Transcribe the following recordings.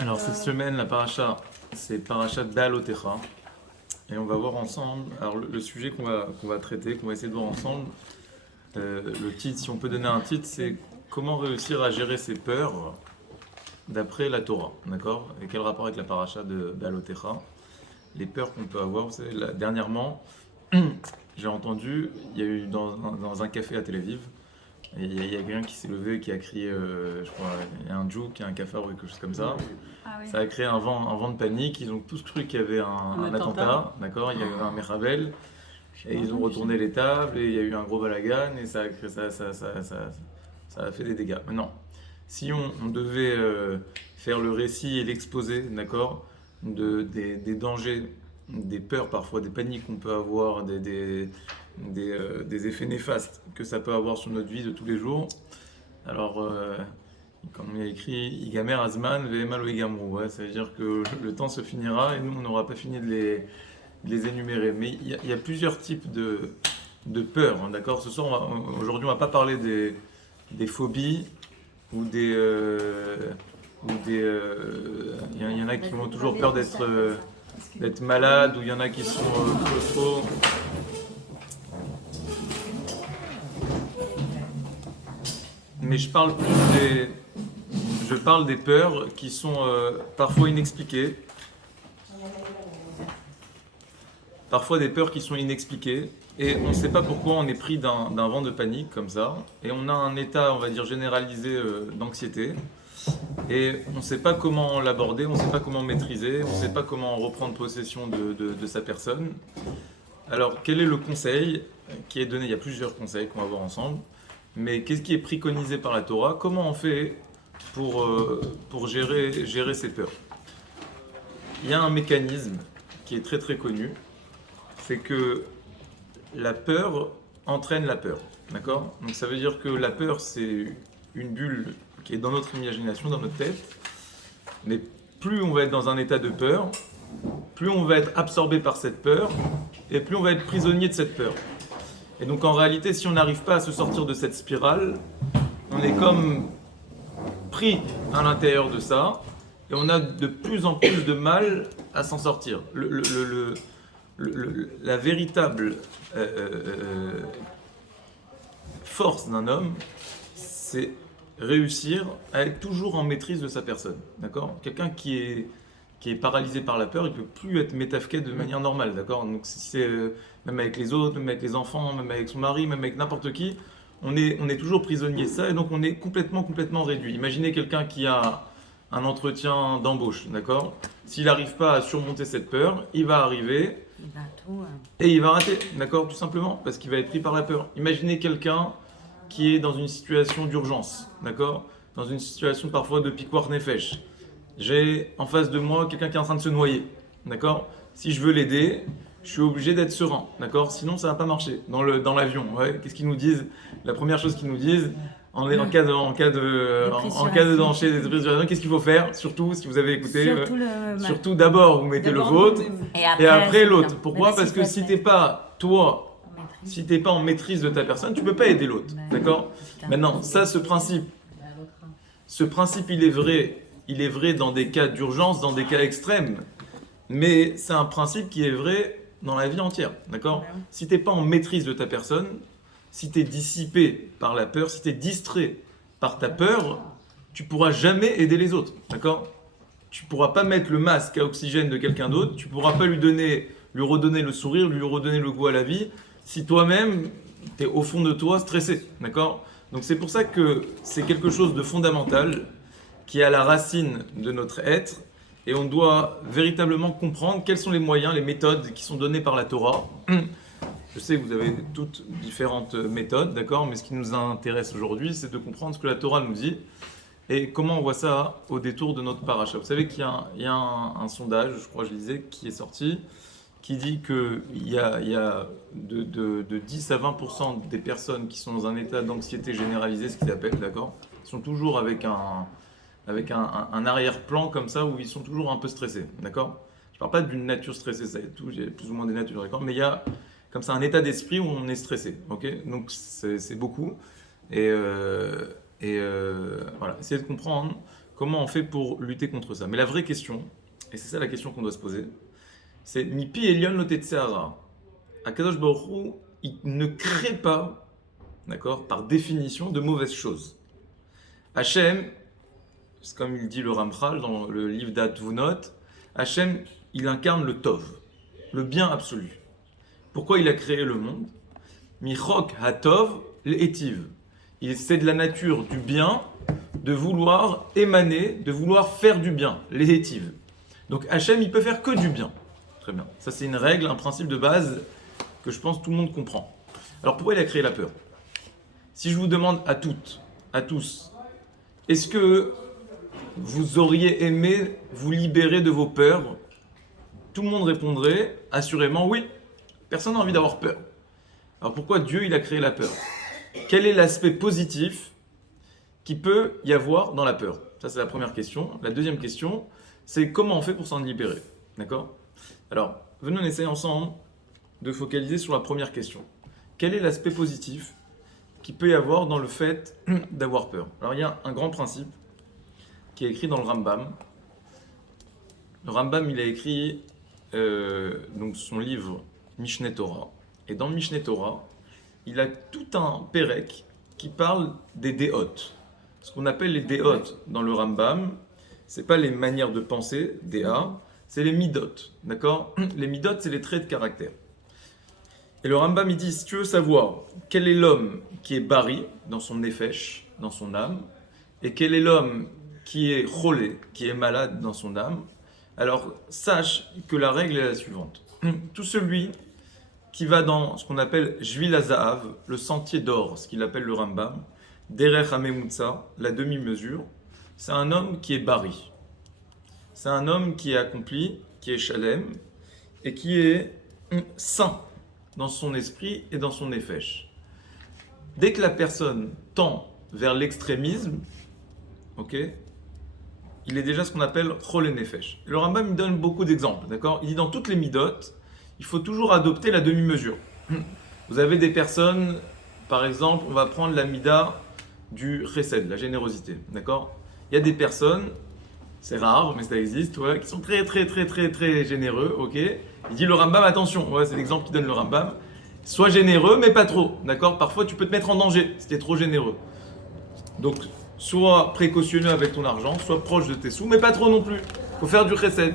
Alors cette semaine, la paracha, c'est paracha d'Alotecha. Et on va voir ensemble, alors le sujet qu'on va traiter, qu'on va essayer de voir ensemble, le titre, si on peut donner un titre, c'est comment réussir à gérer ses peurs d'après la Torah, d'accord? Et quel rapport avec la paracha d'Alotecha? Les peurs qu'on peut avoir, vous savez, dernièrement, j'ai entendu, il y a eu dans un café à Tel Aviv, et il y a quelqu'un qui s'est levé, qui a crié, je crois, il y a un Djouk, un cafard ou quelque chose comme ça. Ah oui. Ça a créé un vent de panique. Ils ont tous cru qu'il y avait un attentat, d'accord? Il y avait un Mechabel, et ils ont retourné les tables, et il y a eu un gros balagan, et ça a fait des dégâts. Maintenant, si on devait faire le récit et l'exposé, d'accord, des dangers, des peurs parfois, des paniques qu'on peut avoir, des effets néfastes que ça peut avoir sur notre vie de tous les jours. Alors, comme il y a écrit, Igamer Azman, Vehemal Igamru, ouais, ça veut dire que le temps se finira et nous, on n'aura pas fini de les énumérer. Mais il y a plusieurs types de peurs, hein, d'accord? Ce soir, aujourd'hui, on ne va pas parler des phobies ou des. Il y en a qui ont toujours peur d'être malades, ou il y en a qui sont claustro. Mais je parle des peurs qui sont parfois inexpliquées. Parfois des peurs qui sont inexpliquées. Et on ne sait pas pourquoi on est pris d'un vent de panique comme ça. Et on a un état, on va dire, généralisé d'anxiété. Et on ne sait pas comment l'aborder, on ne sait pas comment maîtriser, on ne sait pas comment reprendre possession de sa personne. Alors, quel est le conseil qui est donné? Il y a plusieurs conseils qu'on va voir ensemble. Mais qu'est-ce qui est préconisé par la Torah? Comment on fait pour gérer ses peurs? Il y a un mécanisme qui est très très connu, c'est que la peur entraîne la peur. D'accord? Donc ça veut dire que la peur, c'est une bulle qui est dans notre imagination, dans notre tête. Mais plus on va être dans un état de peur, plus on va être absorbé par cette peur, et plus on va être prisonnier de cette peur. Et donc en réalité, si on n'arrive pas à se sortir de cette spirale, on est comme pris à l'intérieur de ça, et on a de plus en plus de mal à s'en sortir. La véritable force d'un homme, c'est réussir à être toujours en maîtrise de sa personne. D'accord? Quelqu'un qui est paralysé par la peur, il ne peut plus être métafqué de manière normale. D'accord? Donc si c'est même avec les autres, même avec les enfants, même avec son mari, même avec n'importe qui, on est toujours prisonnier de ça, et donc on est complètement réduit. Imaginez quelqu'un qui a un entretien d'embauche, d'accord? S'il n'arrive pas à surmonter cette peur, il va arriver et il va rater, d'accord? Tout simplement, parce qu'il va être pris par la peur. Imaginez quelqu'un qui est dans une situation d'urgence, d'accord? Dans une situation parfois de piquoir nefesh. J'ai en face de moi quelqu'un qui est en train de se noyer, d'accord? Si je veux l'aider, je suis obligé d'être serein, d'accord? Sinon, ça va pas marcher. Dans l'avion, ouais. Qu'est-ce qu'ils nous disent? La première chose qu'ils nous disent, en cas de danger, des prises sur l'avion, qu'est-ce qu'il faut faire? Surtout, si vous avez écouté, surtout d'abord, vous mettez le vôtre, et après l'autre. Pourquoi? Parce que si t'es pas, toi, si t'es pas en maîtrise de ta personne, tu peux pas aider l'autre, d'accord? Maintenant, ça, ce principe, il est vrai dans des cas d'urgence, dans des cas extrêmes, mais c'est un principe qui est vrai dans la vie entière, d'accord? Si tu n'es pas en maîtrise de ta personne, si tu es dissipé par la peur, si tu es distrait par ta peur, tu pourras jamais aider les autres, d'accord? Tu pourras pas mettre le masque à oxygène de quelqu'un d'autre, tu pourras pas lui redonner le sourire, lui redonner le goût à la vie, si toi-même, tu es au fond de toi stressé, d'accord? Donc c'est pour ça que c'est quelque chose de fondamental qui est à la racine de notre être, et on doit véritablement comprendre quels sont les moyens, les méthodes qui sont données par la Torah. Je sais que vous avez toutes différentes méthodes, d'accord, mais ce qui nous intéresse aujourd'hui, c'est de comprendre ce que la Torah nous dit et comment on voit ça au détour de notre paracha. Vous savez qu'il y a un sondage, je crois que je lisais, qui est sorti, qui dit qu'il y a de 10 à 20% des personnes qui sont dans un état d'anxiété généralisée, ce qu'ils appellent, d'accord, sont toujours avec un arrière-plan comme ça, où ils sont toujours un peu stressés, d'accord? Je parle pas d'une nature stressée, ça y est tout, il y a plus ou moins des natures, d'accord? Mais il y a comme ça un état d'esprit où on est stressé, ok? Donc c'est beaucoup. Et voilà, essayez de comprendre Comment on fait pour lutter contre ça? Mais la vraie question, et c'est ça la question qu'on doit se poser, c'est Mi pi elion lo tetzeh hara. Akadosh Baruch Hu, il ne crée pas, d'accord, par définition, de mauvaises choses. Hachem, c'est comme il dit le Ramchal dans le livre d'Atvunot, Hachem, il incarne le Tov, le bien absolu. Pourquoi il a créé le monde? Michok hatov l'etiv. C'est de la nature du bien de vouloir émaner, de vouloir faire du bien, les hétives. Donc Hachem, il peut faire que du bien. Très bien. Ça, c'est une règle, un principe de base que je pense tout le monde comprend. Alors pourquoi il a créé la peur? Si je vous demande à toutes, à tous, est-ce que vous auriez aimé vous libérer de vos peurs? Tout le monde répondrait assurément oui. Personne n'a envie d'avoir peur. Alors pourquoi Dieu il a créé la peur? Quel est l'aspect positif qui peut y avoir dans la peur? Ça c'est la première question. La deuxième question, c'est comment on fait pour s'en libérer. D'accord? Alors, venons on essayer ensemble de focaliser sur la première question. Quel est l'aspect positif qui peut y avoir dans le fait d'avoir peur? Alors il y a un grand principe qui est écrit dans le Rambam. Le Rambam il a écrit donc son livre Mishneh Torah. Et dans le Mishneh Torah, il a tout un pérec qui parle des déotes. Ce qu'on appelle les déotes dans le Rambam, c'est pas les manières de penser, déa, c'est les midot. D'accord? Les midot, c'est les traits de caractère. Et le Rambam, il dit, si tu veux savoir quel est l'homme qui est bari dans son nefesh, dans son âme, et quel est l'homme qui est cholé, qui est malade dans son âme, alors sache que la règle est la suivante. Tout celui qui va dans ce qu'on appelle Jvil HaZahav, le sentier d'or, ce qu'il appelle le Rambam, Derech HaMemutza, la demi-mesure, c'est un homme qui est bari. C'est un homme qui est accompli, qui est shalem, et qui est saint dans son esprit et dans son nefesh. Dès que la personne tend vers l'extrémisme, ok, il est déjà ce qu'on appelle chol et nefesh. Le Rambam il donne beaucoup d'exemples, d'accord? Il dit dans toutes les midot, il faut toujours adopter la demi-mesure. Vous avez des personnes, par exemple, on va prendre la mida du chesed, la générosité, d'accord? Il y a des personnes, c'est rare, mais ça existe, ouais, qui sont très généreux, ok? Il dit le Rambam, attention, ouais, c'est l'exemple qui donne le Rambam, sois généreux, mais pas trop, d'accord? Parfois, tu peux te mettre en danger si tu es trop généreux. Donc, sois précautionneux avec ton argent, sois proche de tes sous, mais pas trop non plus. Il faut faire du chesed.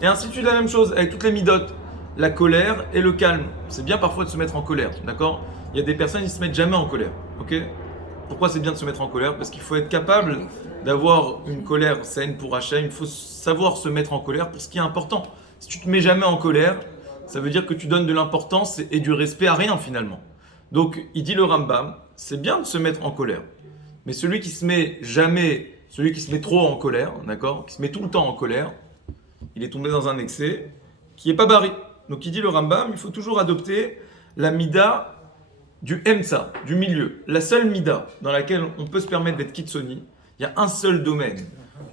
Et ainsi de suite, la même chose avec toutes les midotes. La colère et le calme. C'est bien parfois de se mettre en colère, d'accord? Il y a des personnes qui ne se mettent jamais en colère, ok? Pourquoi c'est bien de se mettre en colère? Parce qu'il faut être capable d'avoir une colère saine pour Hachem. Il faut savoir se mettre en colère pour ce qui est important. Si tu te mets jamais en colère, ça veut dire que tu donnes de l'importance et du respect à rien finalement. Donc, il dit le Rambam, c'est bien de se mettre en colère. Mais celui qui se met jamais, celui qui se met trop en colère, d'accord, qui se met tout le temps en colère, il est tombé dans un excès qui n'est pas bari. Donc il dit le Rambam, il faut toujours adopter la mida du emtsa, du milieu. La seule mida dans laquelle on peut se permettre d'être kitsoni, il y a un seul domaine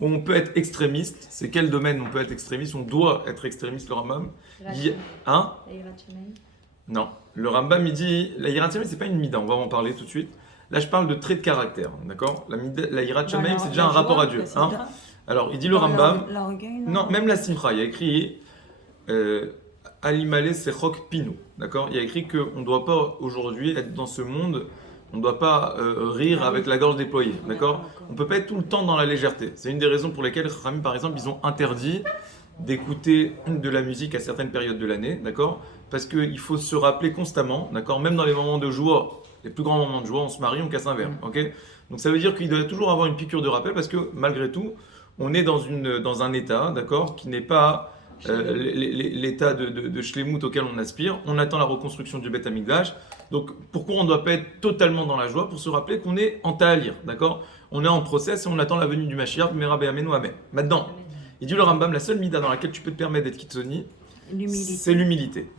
où on peut être extrémiste. C'est quel domaine on peut être extrémiste? On doit être extrémiste, le Rambam. Hein? Non. Le Rambam, il dit, la Yirat Shamayim, c'est pas une mida, on va en parler tout de suite. Là, je parle de traits de caractère, d'accord? La Yirat Shamayim, c'est déjà un rapport à Dieu. Hein? Alors, il dit le Rambam, non, même la Simcha, il y a écrit Alimale Sechok Pinu, d'accord? Il y a écrit qu'on ne doit pas aujourd'hui être dans ce monde, on ne doit pas rire avec la gorge déployée, d'accord? On ne peut pas être tout le temps dans la légèreté. C'est une des raisons pour lesquelles, Chachamim, par exemple, ils ont interdit d'écouter de la musique à certaines périodes de l'année, d'accord? Parce qu'il faut se rappeler constamment, d'accord? Même dans les moments de joie, les plus grands moments de joie, on se marie, on casse un verre, ok? Donc ça veut dire qu'il doit toujours avoir une piqûre de rappel parce que malgré tout, on est dans un état, d'accord, qui n'est pas l'état de shlemut auquel on aspire. On attend la reconstruction du Beth Amikdash. Donc pourquoi on ne doit pas être totalement dans la joie? Pour se rappeler qu'on est en ta'alir, d'accord? On est en process et on attend la venue du Mashiach, Mera Be'amenu Amen. Maintenant, il dit le Rambam, la seule mida dans laquelle tu peux te permettre d'être kitsoni, c'est l'humilité.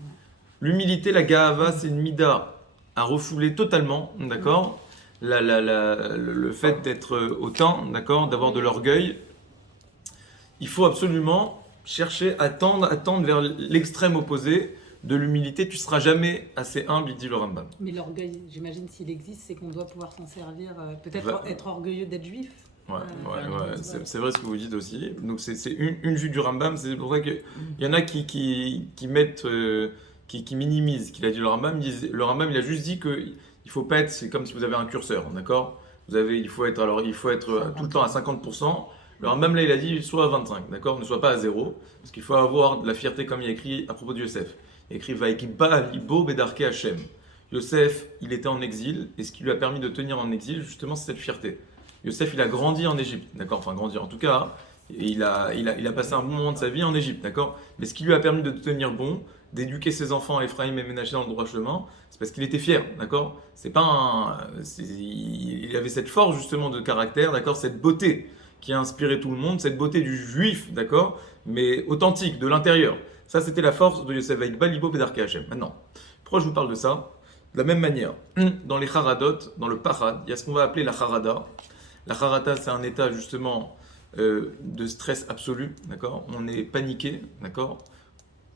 L'humilité, la Gahava, c'est une mida à refouler totalement, d'accord? Le fait d'être hautain, d'accord, d'avoir de l'orgueil, il faut absolument chercher à tendre vers l'extrême opposé de l'humilité. Tu ne seras jamais assez humble, il dit le Rambam. Mais l'orgueil, j'imagine, s'il existe, c'est qu'on doit pouvoir s'en servir, peut-être être orgueilleux d'être juif. C'est vrai ce que vous dites aussi. Donc c'est une vue du Rambam, c'est pour ça qu'il y en a qui mettent, qui minimisent, qu'il a dit le Rambam. Le Rambam il a juste dit que il faut pas être, c'est comme si vous avez un curseur, d'accord? Il faut être tout le temps à 50%. Le Rambam là il a dit soit à 25, d'accord? Ne soit pas à zéro, parce qu'il faut avoir de la fierté comme il y a écrit à propos de Yosef. Il écrit Vaikibba libo bedarke Hashem. Yosef, il était en exil, et ce qui lui a permis de tenir en exil, justement, c'est cette fierté. Yosef, il a grandi en Égypte, d'accord? Enfin, grandi en tout cas, il a passé un bon moment de sa vie en Égypte, d'accord? Mais ce qui lui a permis de tenir bon, d'éduquer ses enfants, Ephraim et Ménaché dans le droit chemin, c'est parce qu'il était fier, d'accord? Il avait cette force, justement, de caractère, d'accord? Cette beauté qui a inspiré tout le monde, cette beauté du juif, d'accord? Mais authentique, de l'intérieur. Ça, c'était la force de Yosef Vaikba, Libo Pedarke Hashem. Maintenant, pourquoi je vous parle de ça? De la même manière, dans les charadot, dans le parad, il y a ce qu'on va appeler la charada. La charada, c'est un état justement de stress absolu, d'accord? On est paniqué, d'accord?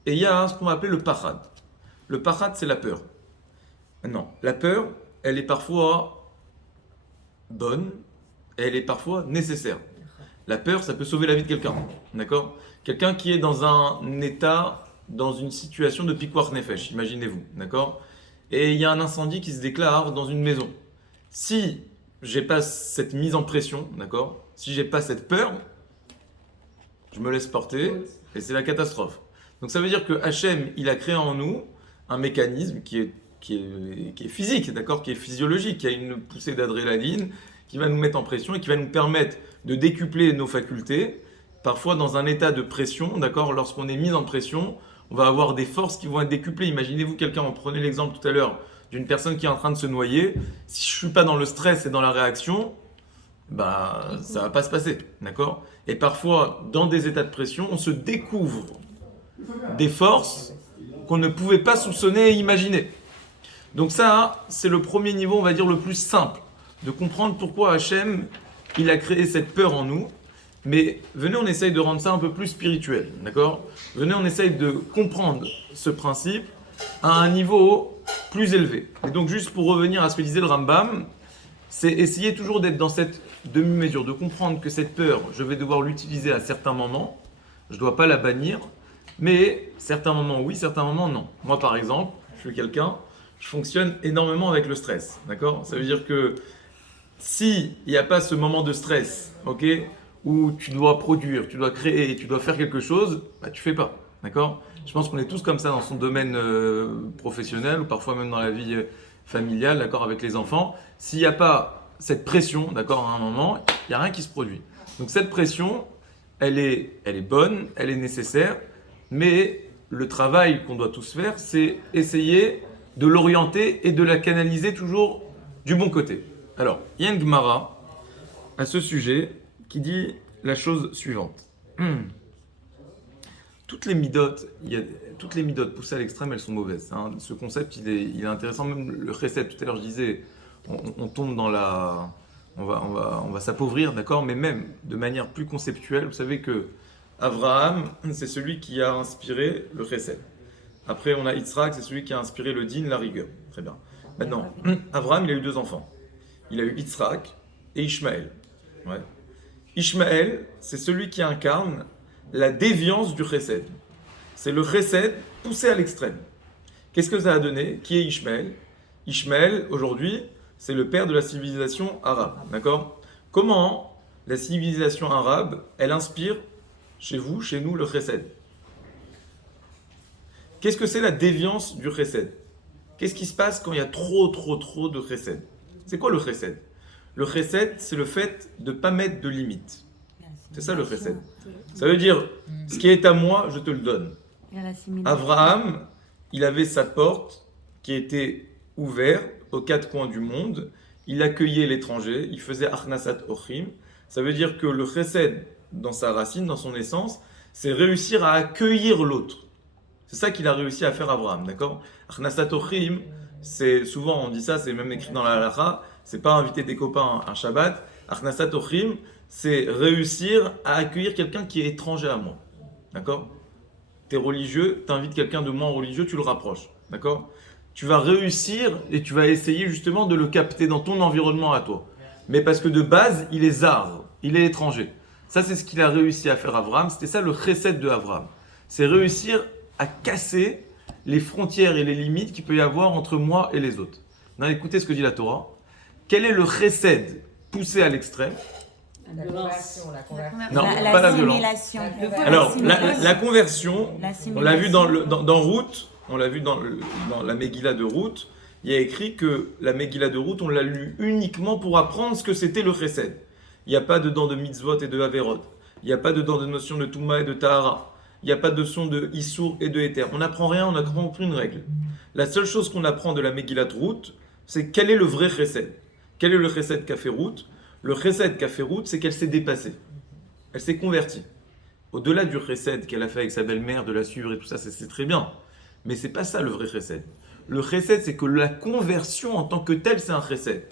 Et il y a ce qu'on va appeler le parad. Le parad, c'est la peur. Maintenant, la peur, elle est parfois bonne, elle est parfois nécessaire. La peur, ça peut sauver la vie de quelqu'un, d'accord? Quelqu'un qui est dans un état, dans une situation de pikwar nefesh, imaginez-vous, d'accord? Et il y a un incendie qui se déclare dans une maison. Si j'ai pas cette mise en pression, d'accord? Si j'ai pas cette peur, je me laisse porter et c'est la catastrophe. Donc ça veut dire que Hachem, il a créé en nous un mécanisme qui est physique, d'accord? Qui est physiologique, qui a une poussée d'adrénaline, qui va nous mettre en pression et qui va nous permettre de décupler nos facultés. Parfois dans un état de pression, d'accord? Lorsqu'on est mis en pression, on va avoir des forces qui vont être décuplées. Imaginez-vous quelqu'un, on prenait l'exemple tout à l'heure d'une personne qui est en train de se noyer. Si je ne suis pas dans le stress et dans la réaction, ça ne va pas se passer, d'accord? Et parfois, dans des états de pression, on se découvre des forces qu'on ne pouvait pas soupçonner et imaginer. Donc ça, c'est le premier niveau, on va dire, le plus simple, de comprendre pourquoi Hachem, il a créé cette peur en nous. Mais venez, on essaye de rendre ça un peu plus spirituel, d'accord? Venez, on essaye de comprendre ce principe à un niveau plus élevé. Et donc, juste pour revenir à ce que disait le Rambam, c'est essayer toujours d'être dans cette demi-mesure, de comprendre que cette peur, je vais devoir l'utiliser à certains moments, je ne dois pas la bannir, mais certains moments oui, certains moments non. Moi, par exemple, je suis quelqu'un, je fonctionne énormément avec le stress, d'accord? Ça veut dire que s'il n'y a pas ce moment de stress, ok, où tu dois produire, tu dois créer, tu dois faire quelque chose, tu fais pas, d'accord? Je pense qu'on est tous comme ça dans son domaine professionnel ou parfois même dans la vie familiale, d'accord, avec les enfants. S'il n'y a pas cette pression, d'accord, à un moment, il n'y a rien qui se produit. Donc cette pression, elle est bonne, elle est nécessaire, mais le travail qu'on doit tous faire, c'est essayer de l'orienter et de la canaliser toujours du bon côté. Alors, il y a une Gemara à ce sujet qui dit la chose suivante. Toutes les midotes poussées à l'extrême, elles sont mauvaises. Hein. Ce concept, il est intéressant. Même le chesed, tout à l'heure, je disais, on tombe dans la... On va s'appauvrir, d'accord? Mais même de manière plus conceptuelle, vous savez que Abraham, c'est celui qui a inspiré le chesed. Après, on a Yitzhak, c'est celui qui a inspiré le din, la rigueur. Très bien. Maintenant, Abraham, il a eu 2 enfants. Il a eu Yitzhak et Ishmaël. Ouais. Ishmaël, c'est celui qui incarne la déviance du chesed. C'est le chesed poussé à l'extrême. Qu'est-ce que ça a donné? Qui est Ishmaël? Ishmaël, aujourd'hui, c'est le père de la civilisation arabe. D'accord? Comment la civilisation arabe, elle inspire chez vous, chez nous, le chesed? Qu'est-ce que c'est la déviance du chesed? Qu'est-ce qui se passe quand il y a trop de chesed? C'est quoi le chesed? Le chesed, c'est le fait de ne pas mettre de limites. C'est ça le chesed. Ça veut dire, ce qui est à moi, je te le donne. Abraham, il avait sa porte qui était ouverte aux 4 coins du monde. Il accueillait l'étranger, il faisait Achnasat Ochim. Ça veut dire que le chesed, dans sa racine, dans son essence, c'est réussir à accueillir l'autre. C'est ça qu'il a réussi à faire Abraham, d'accord? Achnasat Ochim, c'est souvent on dit ça, c'est même écrit dans la halakha, c'est pas inviter des copains un Shabbat. Achnasat Ochim, c'est réussir à accueillir quelqu'un qui est étranger à moi, d'accord? T'es religieux, t'invites quelqu'un de moins religieux, tu le rapproches, d'accord? Tu vas réussir et tu vas essayer justement de le capter dans ton environnement à toi. Mais parce que de base, il est zar. il est étranger. Ça, c'est ce qu'il a réussi à faire Abraham. C'était ça le chesed de Abraham. C'est réussir à casser les frontières et les limites qu'il peut y avoir entre moi et les autres. Maintenant, écoutez ce que dit la Torah. Quel est le chesed poussé à l'extrême? La conversion. Non, pas la violence. Alors, la conversion, on l'a vu dans Ruth, on l'a vu dans la Megillah de Ruth, il y a écrit que la Megillah de Ruth, on l'a lu uniquement pour apprendre ce que c'était le chesed. Il n'y a pas dedans de mitzvot et de averot. Il n'y a pas dedans de notion de touma et de tahara. Il n'y a pas de notion de issour et de éther. On n'apprend rien, on n'apprend aucune règle. La seule chose qu'on apprend de la Megillah de Ruth, c'est quel est le vrai chesed. Quel est le chesed qu'a fait Ruth? Le chesed qu'a fait Ruth, c'est qu'elle s'est dépassée. Elle s'est convertie. Au-delà du chesed qu'elle a fait avec sa belle-mère, de la suivre et tout ça, c'est très bien. Mais c'est pas ça le vrai chesed. Le chesed, c'est que la conversion en tant que telle, c'est un chesed.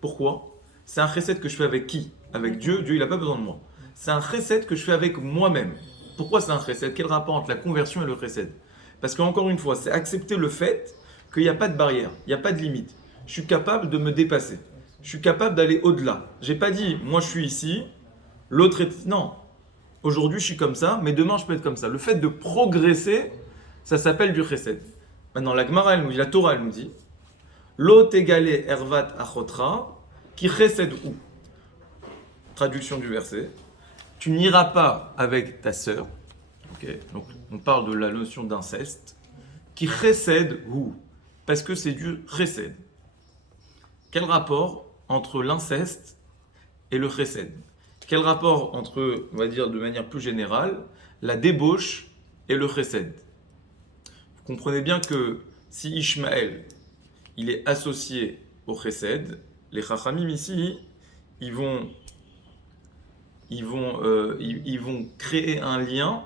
Pourquoi? C'est un chesed que je fais avec qui? Avec Dieu. Dieu, il n'a pas besoin de moi. C'est un chesed que je fais avec moi-même. Pourquoi c'est un chesed? Quel rapport entre la conversion et le chesed? Parce qu'encore une fois, c'est accepter le fait qu'il n'y a pas de barrière, il n'y a pas de limite. Je suis capable de me dépasser. Je suis capable d'aller au-delà. J'ai pas dit, moi je suis ici, l'autre est... Non. Aujourd'hui, je suis comme ça, mais demain, je peux être comme ça. Le fait de progresser, ça s'appelle du chesed. Maintenant, la Gemara, elle nous dit, la Torah, elle nous dit, Lo tegale ervat achotra, ki chesed ou. Traduction du verset. Tu n'iras pas avec ta sœur. Okay. Donc, on parle de la notion d'inceste. Qui chesed ou. Parce que c'est du chesed. Quel rapport entre l'inceste et le chesed? Quel rapport entre, on va dire de manière plus générale, la débauche et le chesed? Vous comprenez bien que si Ishmaël, il est associé au chesed, les chachamim ici, ils vont créer un lien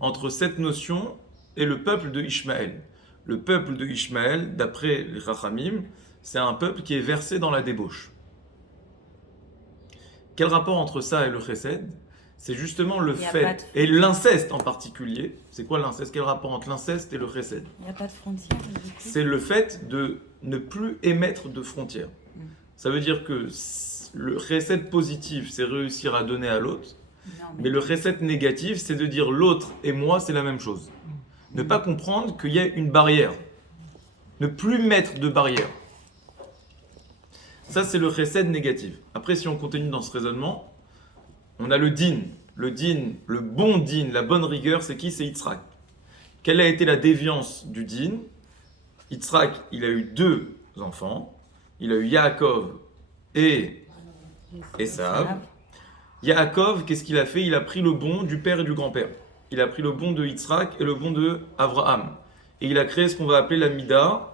entre cette notion et le peuple de Ishmaël. Le peuple de Ishmaël, d'après les chachamim, c'est un peuple qui est versé dans la débauche. Quel rapport entre ça et le chesed? C'est justement le fait, et l'inceste en particulier. C'est quoi l'inceste? Quel rapport entre l'inceste et le chesed? Il n'y a pas de frontières. C'est le fait de ne plus émettre de frontières. Ça veut dire que le chesed positif, c'est réussir à donner à l'autre. Mais le chesed négatif, c'est de dire l'autre et moi, c'est la même chose. Ne pas comprendre qu'il y a une barrière. Ne plus mettre de barrière. Ça, c'est le chesed négatif. Après, si on continue dans ce raisonnement, on a le din. Le din, le bon din, la bonne rigueur, c'est qui? C'est Yitzhak. Quelle a été la déviance du din? Yitzhak, il a eu 2 enfants. Il a eu Yaakov et Esav. Yaakov, qu'est-ce qu'il a fait? Il a pris le bon du père et du grand-père. Il a pris le bon de Yitzhak et le bon de Abraham. Et il a créé ce qu'on va appeler la mida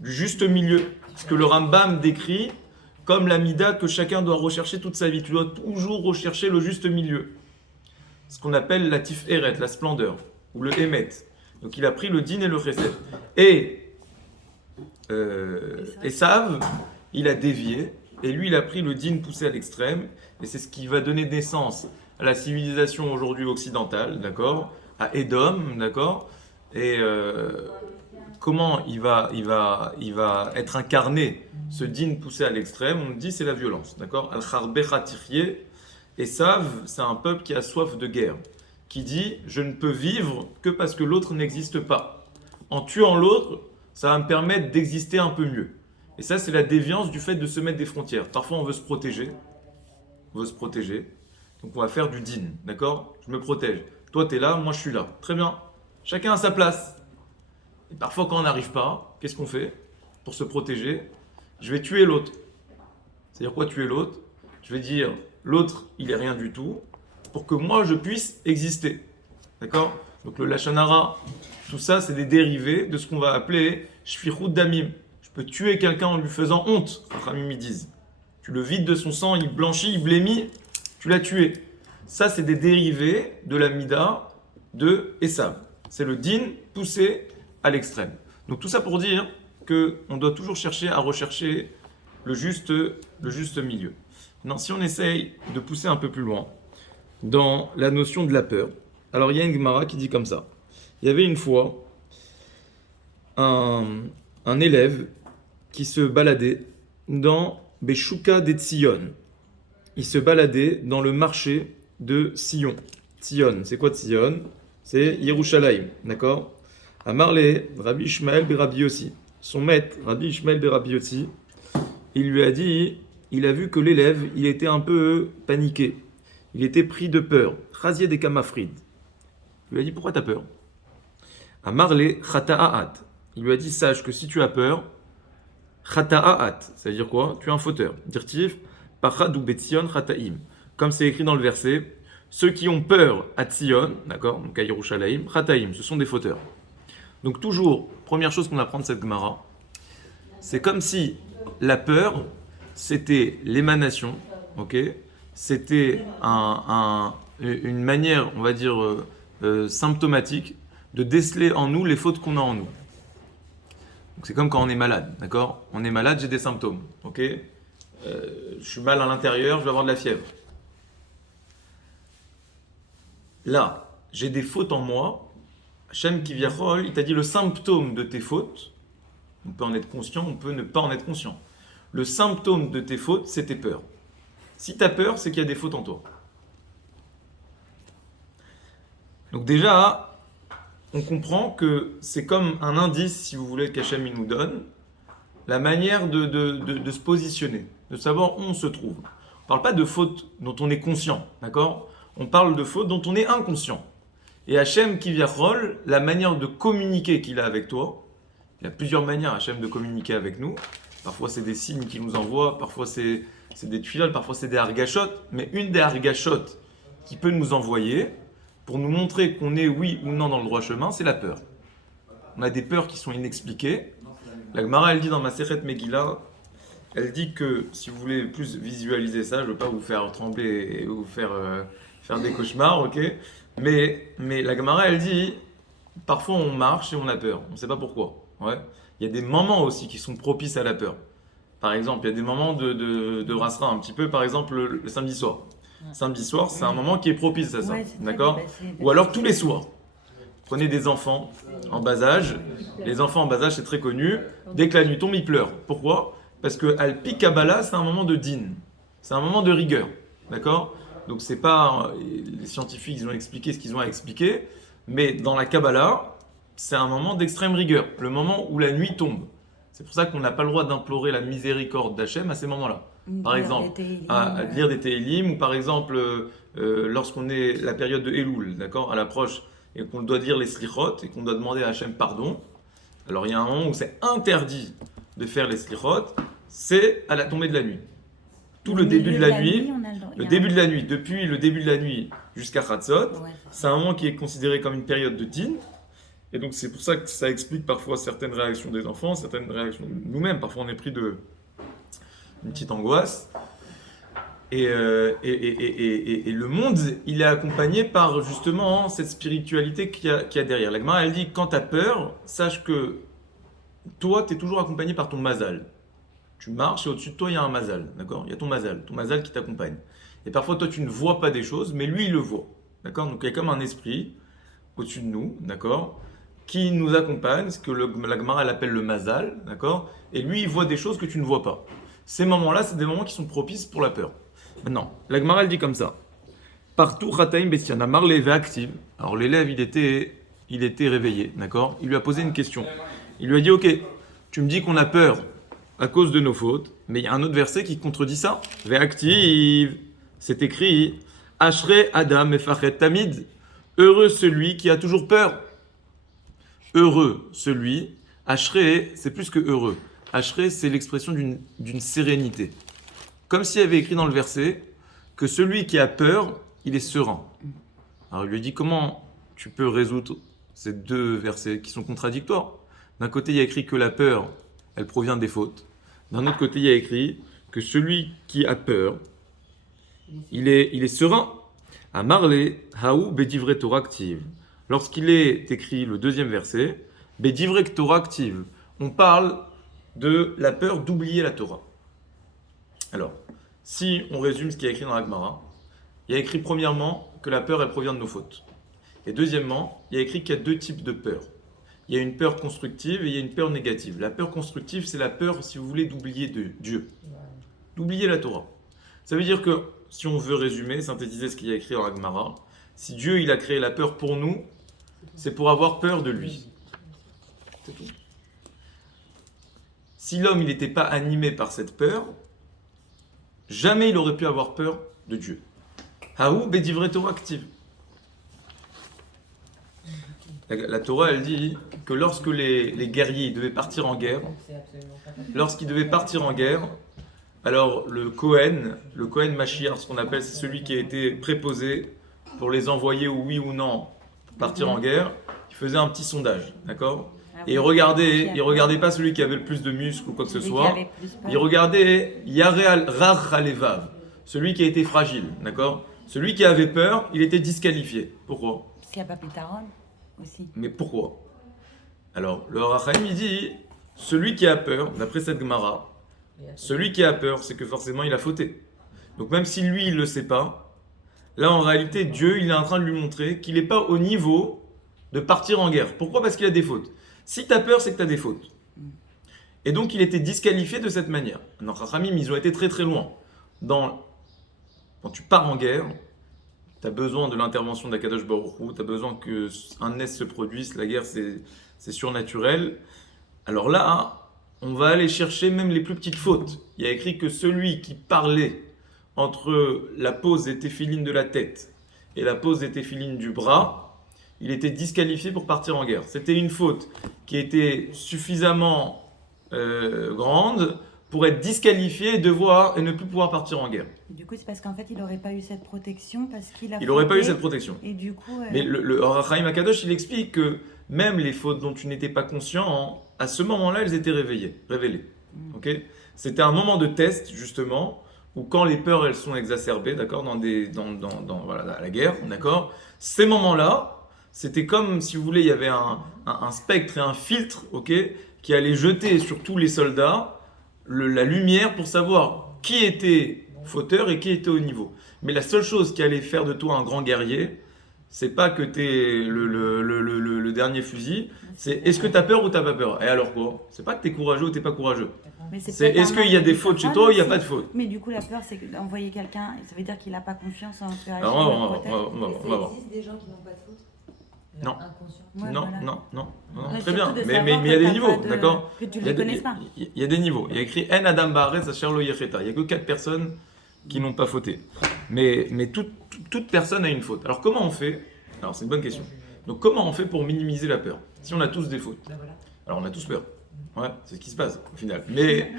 du juste milieu. Ce que le Rambam décrit comme la mida que chacun doit rechercher toute sa vie. Tu dois toujours rechercher le juste milieu. Ce qu'on appelle la tiferet, la splendeur, ou le emet. Donc il a pris le din et le chesed. Et Esav, il a dévié. Et lui, il a pris le din poussé à l'extrême. Et c'est ce qui va donner naissance à la civilisation aujourd'hui occidentale, d'accord? À Édom, d'accord? Et comment il va être incarné, ce din poussé à l'extrême? On dit c'est la violence, d'accord? Al-Kharbecha Tirye. Esav, c'est un peuple qui a soif de guerre, qui dit je ne peux vivre que parce que l'autre n'existe pas. En tuant l'autre, ça va me permettre d'exister un peu mieux. Et ça, c'est la déviance du fait de se mettre des frontières. Parfois, on veut se protéger. Donc, on va faire du din, d'accord? Je me protège. Toi, tu es là, moi, je suis là. Très bien. Chacun a sa place. Et parfois, quand on n'arrive pas, qu'est-ce qu'on fait pour se protéger? Je vais tuer l'autre. C'est-à-dire quoi, tuer l'autre? Je vais dire, l'autre, il est rien du tout, pour que moi, je puisse exister. D'accord? Donc, le lashon hara, tout ça, c'est des dérivés de ce qu'on va appeler shfichut damim. Je peux tuer quelqu'un en lui faisant honte, Rachamim disent. Tu le vides de son sang, il blanchit, il blémit, tu l'as tué. Ça, c'est des dérivés de la mida de Esav. C'est le din poussé à l'extrême. Donc tout ça pour dire qu'on doit toujours chercher à rechercher le juste milieu. Maintenant, si on essaye de pousser un peu plus loin dans la notion de la peur, alors il y a une Gemara qui dit comme ça. Il y avait une fois un élève qui se baladait dans Beshuka d'Etzion. il se baladait dans le marché de Sion. Sion, c'est quoi Sion? C'est Yerushalayim, d'accord? À Marley, Rabbi Ishmael Rabbi Yossi. Son maître, Rabbi Ishmael Rabbi Yossi, il lui a dit, il a vu que l'élève, il était un peu paniqué. Il était pris de peur. Chazier des Kamafrid. Il lui a dit, pourquoi t'as peur? À Marley, Chata'at. Il lui a dit, sache que si tu as peur, Chata'at, ça veut dire quoi? Tu es un fauteur. Dirtif, Pachad ou Betzion Chata'im. Comme c'est écrit dans le verset, ceux qui ont peur à Tzion, d'accord, donc à Yerushalayim, Chata'im, ce sont des fauteurs. Donc toujours, première chose qu'on apprend de cette Gemara, c'est comme si la peur, c'était l'émanation, ok? C'était une manière, on va dire, symptomatique de déceler en nous les fautes qu'on a en nous. Donc c'est comme quand on est malade, d'accord? On est malade, j'ai des symptômes, ok? Je suis mal à l'intérieur, je vais avoir de la fièvre. Là, j'ai des fautes en moi. Hachem Kivyachol, il t'a dit le symptôme de tes fautes. On peut en être conscient, on peut ne pas en être conscient. Le symptôme de tes fautes, c'est tes peurs. Si tu as peur, c'est qu'il y a des fautes en toi. Donc déjà, on comprend que c'est comme un indice, si vous voulez, qu'Hachem il nous donne, la manière de se positionner, de savoir où on se trouve. On ne parle pas de fautes dont on est conscient, d'accord? On parle de fautes dont on est inconscient. Et Hachem Kivyachol, la manière de communiquer qu'il a avec toi, il y a plusieurs manières Hachem de communiquer avec nous. Parfois c'est des signes qu'il nous envoie, parfois c'est des tuiles, parfois c'est des hargachot. Mais une des hargachot qui peut nous envoyer, pour nous montrer qu'on est oui ou non dans le droit chemin, c'est la peur. On a des peurs qui sont inexpliquées. La Gemara, elle dit dans Masechet Megillah, elle dit que, si vous voulez plus visualiser ça, je ne veux pas vous faire trembler et vous faire des cauchemars, ok? Mais la Gemara, elle dit, parfois on marche et on a peur, on ne sait pas pourquoi. Ouais. Il y a des moments aussi qui sont propices à la peur. Par exemple, il y a des moments de rasra un petit peu, par exemple le samedi soir. Samedi soir, c'est un moment qui est propice à ça, d'accord? Ou alors tous les soirs. Prenez des enfants en bas âge. Les enfants en bas âge, c'est très connu. Dès que la nuit tombe, ils pleurent. Pourquoi? Parce que Al-Pi Kabbalah, c'est un moment de din. C'est un moment de rigueur, d'accord? Donc c'est pas les scientifiques, ils ont expliqué ce qu'ils ont à expliquer, mais dans la Kabbalah, c'est un moment d'extrême rigueur, le moment où la nuit tombe. C'est pour ça qu'on n'a pas le droit d'implorer la miséricorde d'Hachem à ces moments-là. Par exemple, à lire des Tehillim, ou par exemple, lorsqu'on est la période de Elul, d'accord, à l'approche, et qu'on doit dire les slichot, et qu'on doit demander à Hachem pardon. Alors il y a un moment où c'est interdit de faire les slichot, c'est à la tombée de la nuit. Tout le début de la nuit, depuis le début de la nuit jusqu'à Chatzot, c'est un moment qui est considéré comme une période de din. Et donc c'est pour ça que ça explique parfois certaines réactions des enfants, certaines réactions de nous-mêmes. Parfois on est pris d'une petite angoisse. Et le monde, il est accompagné par justement cette spiritualité qu'il y a derrière. La Gemara, elle dit, quand tu as peur, sache que toi, tu es toujours accompagné par ton mazal. Tu marches et au-dessus de toi, il y a un mazal, d'accord? Il y a ton mazal qui t'accompagne. Et parfois, toi, tu ne vois pas des choses, mais lui, il le voit, d'accord? Donc, il y a comme un esprit au-dessus de nous, d'accord? Qui nous accompagne, ce que la Gemara, elle appelle le mazal, d'accord? Et lui, il voit des choses que tu ne vois pas. Ces moments-là, c'est des moments qui sont propices pour la peur. Maintenant, la Gemara, elle dit comme ça. Partout, Chataim Bestiana, Marlé active. Alors, l'élève, il était réveillé, d'accord? Il lui a posé une question. Il lui a dit, ok, tu me dis qu'on a peur à cause de nos fautes, mais il y a un autre verset qui contredit ça. Ve'active, c'est écrit, Ashrei Adam Efachet Tamid, heureux celui qui a toujours peur. Heureux celui, Ashrei, c'est plus que heureux. Ashrei, c'est l'expression d'une sérénité. Comme s'il y avait écrit dans le verset que celui qui a peur, il est serein. Alors il lui dit, comment tu peux résoudre ces deux versets qui sont contradictoires? D'un côté, il y a écrit que la peur, elle provient des fautes. D'un autre côté, il y a écrit que celui qui a peur, il est serein. À Marlé, Haou Bedivre Torah active. Lorsqu'il est écrit le deuxième verset, Bedivre Torah active, on parle de la peur d'oublier la Torah. Alors, si on résume ce qui est écrit dans la Gemara, il y a écrit premièrement que la peur, elle provient de nos fautes. Et deuxièmement, il y a écrit qu'il y a deux types de peur. Il y a une peur constructive et il y a une peur négative. La peur constructive, c'est la peur, si vous voulez, d'oublier Dieu, d'oublier la Torah. Ça veut dire que si on veut résumer, synthétiser ce qu'il y a écrit dans la Gemara, si Dieu il a créé la peur pour nous, c'est pour avoir peur de lui. C'est tout. Si l'homme il n'était pas animé par cette peur, jamais il aurait pu avoir peur de Dieu. Haou bedivre Torah active. La Torah elle dit que lorsque les guerriers devaient partir en guerre, lorsqu'ils devaient partir en guerre, alors le Kohen Mashiach, ce qu'on appelle, c'est celui qui a été préposé pour les envoyer oui ou non partir en guerre, il faisait un petit sondage, d'accord ? Et il regardait pas celui qui avait le plus de muscles ou quoi que ce soit, il regardait Yareal Rar Halevav, celui qui a été fragile, d'accord ? Celui qui avait peur, il était disqualifié. Pourquoi ? Parce qu'il n'y a pas Pétaron aussi. Mais pourquoi ? Alors, le Rachaim, il dit, celui qui a peur, d'après cette Gemara, celui qui a peur, c'est que forcément il a fauté. Donc même si lui, il ne le sait pas, là en réalité, Dieu, il est en train de lui montrer qu'il n'est pas au niveau de partir en guerre. Pourquoi ? Parce qu'il a des fautes. Si tu as peur, c'est que tu as des fautes. Et donc il était disqualifié de cette manière. Alors, Rachamim, ils ont été très très loin. Quand tu pars en guerre, tu as besoin de l'intervention d'Akadosh Baruch Hu, tu as besoin qu'un nest se produise, la guerre c'est surnaturel. Alors là, on va aller chercher même les plus petites fautes. Il y a écrit que celui qui parlait entre la pose des téphilines de la tête et la pose des téphilines du bras, il était disqualifié pour partir en guerre. C'était une faute qui était suffisamment grande pour être disqualifié et ne plus pouvoir partir en guerre. Du coup, c'est parce qu'en fait, il n'aurait pas eu cette protection parce qu'il a Il n'aurait pas eu cette protection. Et du coup, Mais le Or HaChaim HaKadosh, il explique que même les fautes dont tu n'étais pas conscient, à ce moment-là, elles étaient révélées. Okay ? C'était un moment de test, justement, où quand les peurs, elles sont exacerbées, d'accord, voilà, la guerre, d'accord, ces moments-là, c'était comme, si vous voulez, il y avait un spectre et un filtre, ok, qui allait jeter sur tous les soldats la lumière pour savoir qui était fauteur et qui était au niveau. Mais la seule chose qui allait faire de toi un grand guerrier, c'est pas que tu es le dernier fusil, c'est est-ce que tu as peur ou tu n'as pas peur. Et alors quoi ? C'est pas que tu es courageux ou tu n'es pas courageux. C'est est-ce qu'il y a des fautes chez toi ou il n'y a pas de fautes. Mais du coup, la peur, c'est d'envoyer quelqu'un, ça veut dire qu'il n'a pas confiance en faire. Alors, on va voir. Il existe des gens qui n'ont pas de faute. Non. Ouais, non, voilà. non, Ouais, très bien. surtout de Mais savoir il y a que des t'as niveaux, pas de- d'accord ? Que tu ne les connaisses pas. Il y a des niveaux. Il y a écrit En Adam Baaretz Asher Lo Yecheta. Il n'y a que 4 personnes qui n'ont pas fauté. Mais toute personne a une faute. Alors comment on fait ? Alors c'est une bonne question. Donc comment on fait pour minimiser la peur ? Si on a tous des fautes. Alors on a tous peur. Ouais, c'est ce qui se passe au final. Mais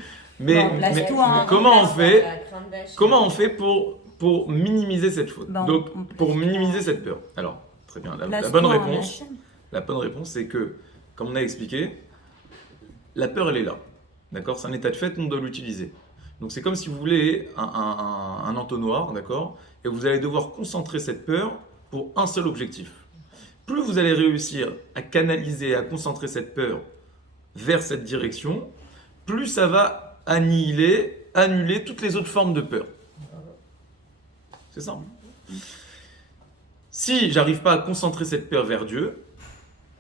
comment on fait pour minimiser cette faute ? Bon, Donc on place pour toi. minimiser cette peur. Alors très bien. La Place-toi bonne en réponse. Hachem. La bonne réponse, c'est que, comme on a expliqué, la peur, elle est là. D'accord ? C'est un état de fait, on doit l'utiliser. Donc, c'est comme si vous voulez un entonnoir, d'accord ? Et vous allez devoir concentrer cette peur pour un seul objectif. Plus vous allez réussir à canaliser, à concentrer cette peur vers cette direction, plus ça va annuler toutes les autres formes de peur. C'est ça. Si j'arrive pas à concentrer cette peur vers Dieu,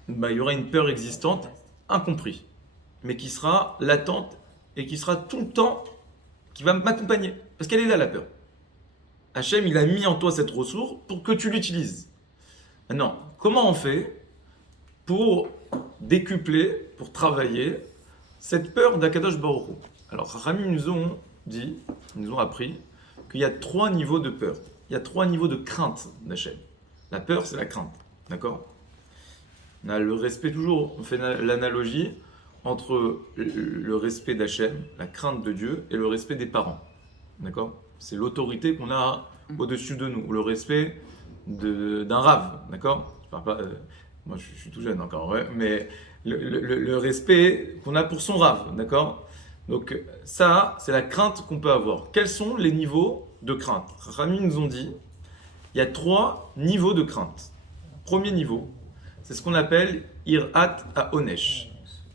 il y aura une peur existante, incomprise, mais qui sera latente et qui sera tout le temps, qui va m'accompagner. Parce qu'elle est là, la peur. Hachem, il a mis en toi cette ressource pour que tu l'utilises. Maintenant, comment on fait pour décupler, pour travailler cette peur d'Akadosh Baruch Hu ? Alors, Rami nous ont appris qu'il y a 3 niveaux de peur. Il y a 3 niveaux de crainte d'Hachem. La peur, c'est la crainte. D'accord ? On a le respect toujours, on fait l'analogie entre le respect d'Hachem, la crainte de Dieu, et le respect des parents. D'accord ? C'est l'autorité qu'on a au-dessus de nous, ou le respect d'un rave. D'accord ? Je parle pas, moi je suis tout jeune encore, ouais, mais le respect qu'on a pour son rave. D'accord ? Donc ça, c'est la crainte qu'on peut avoir. Quels sont les niveaux de crainte ? Rami nous ont dit, il y a 3 niveaux de crainte. Premier niveau, c'est ce qu'on appelle Irat HaOnesh.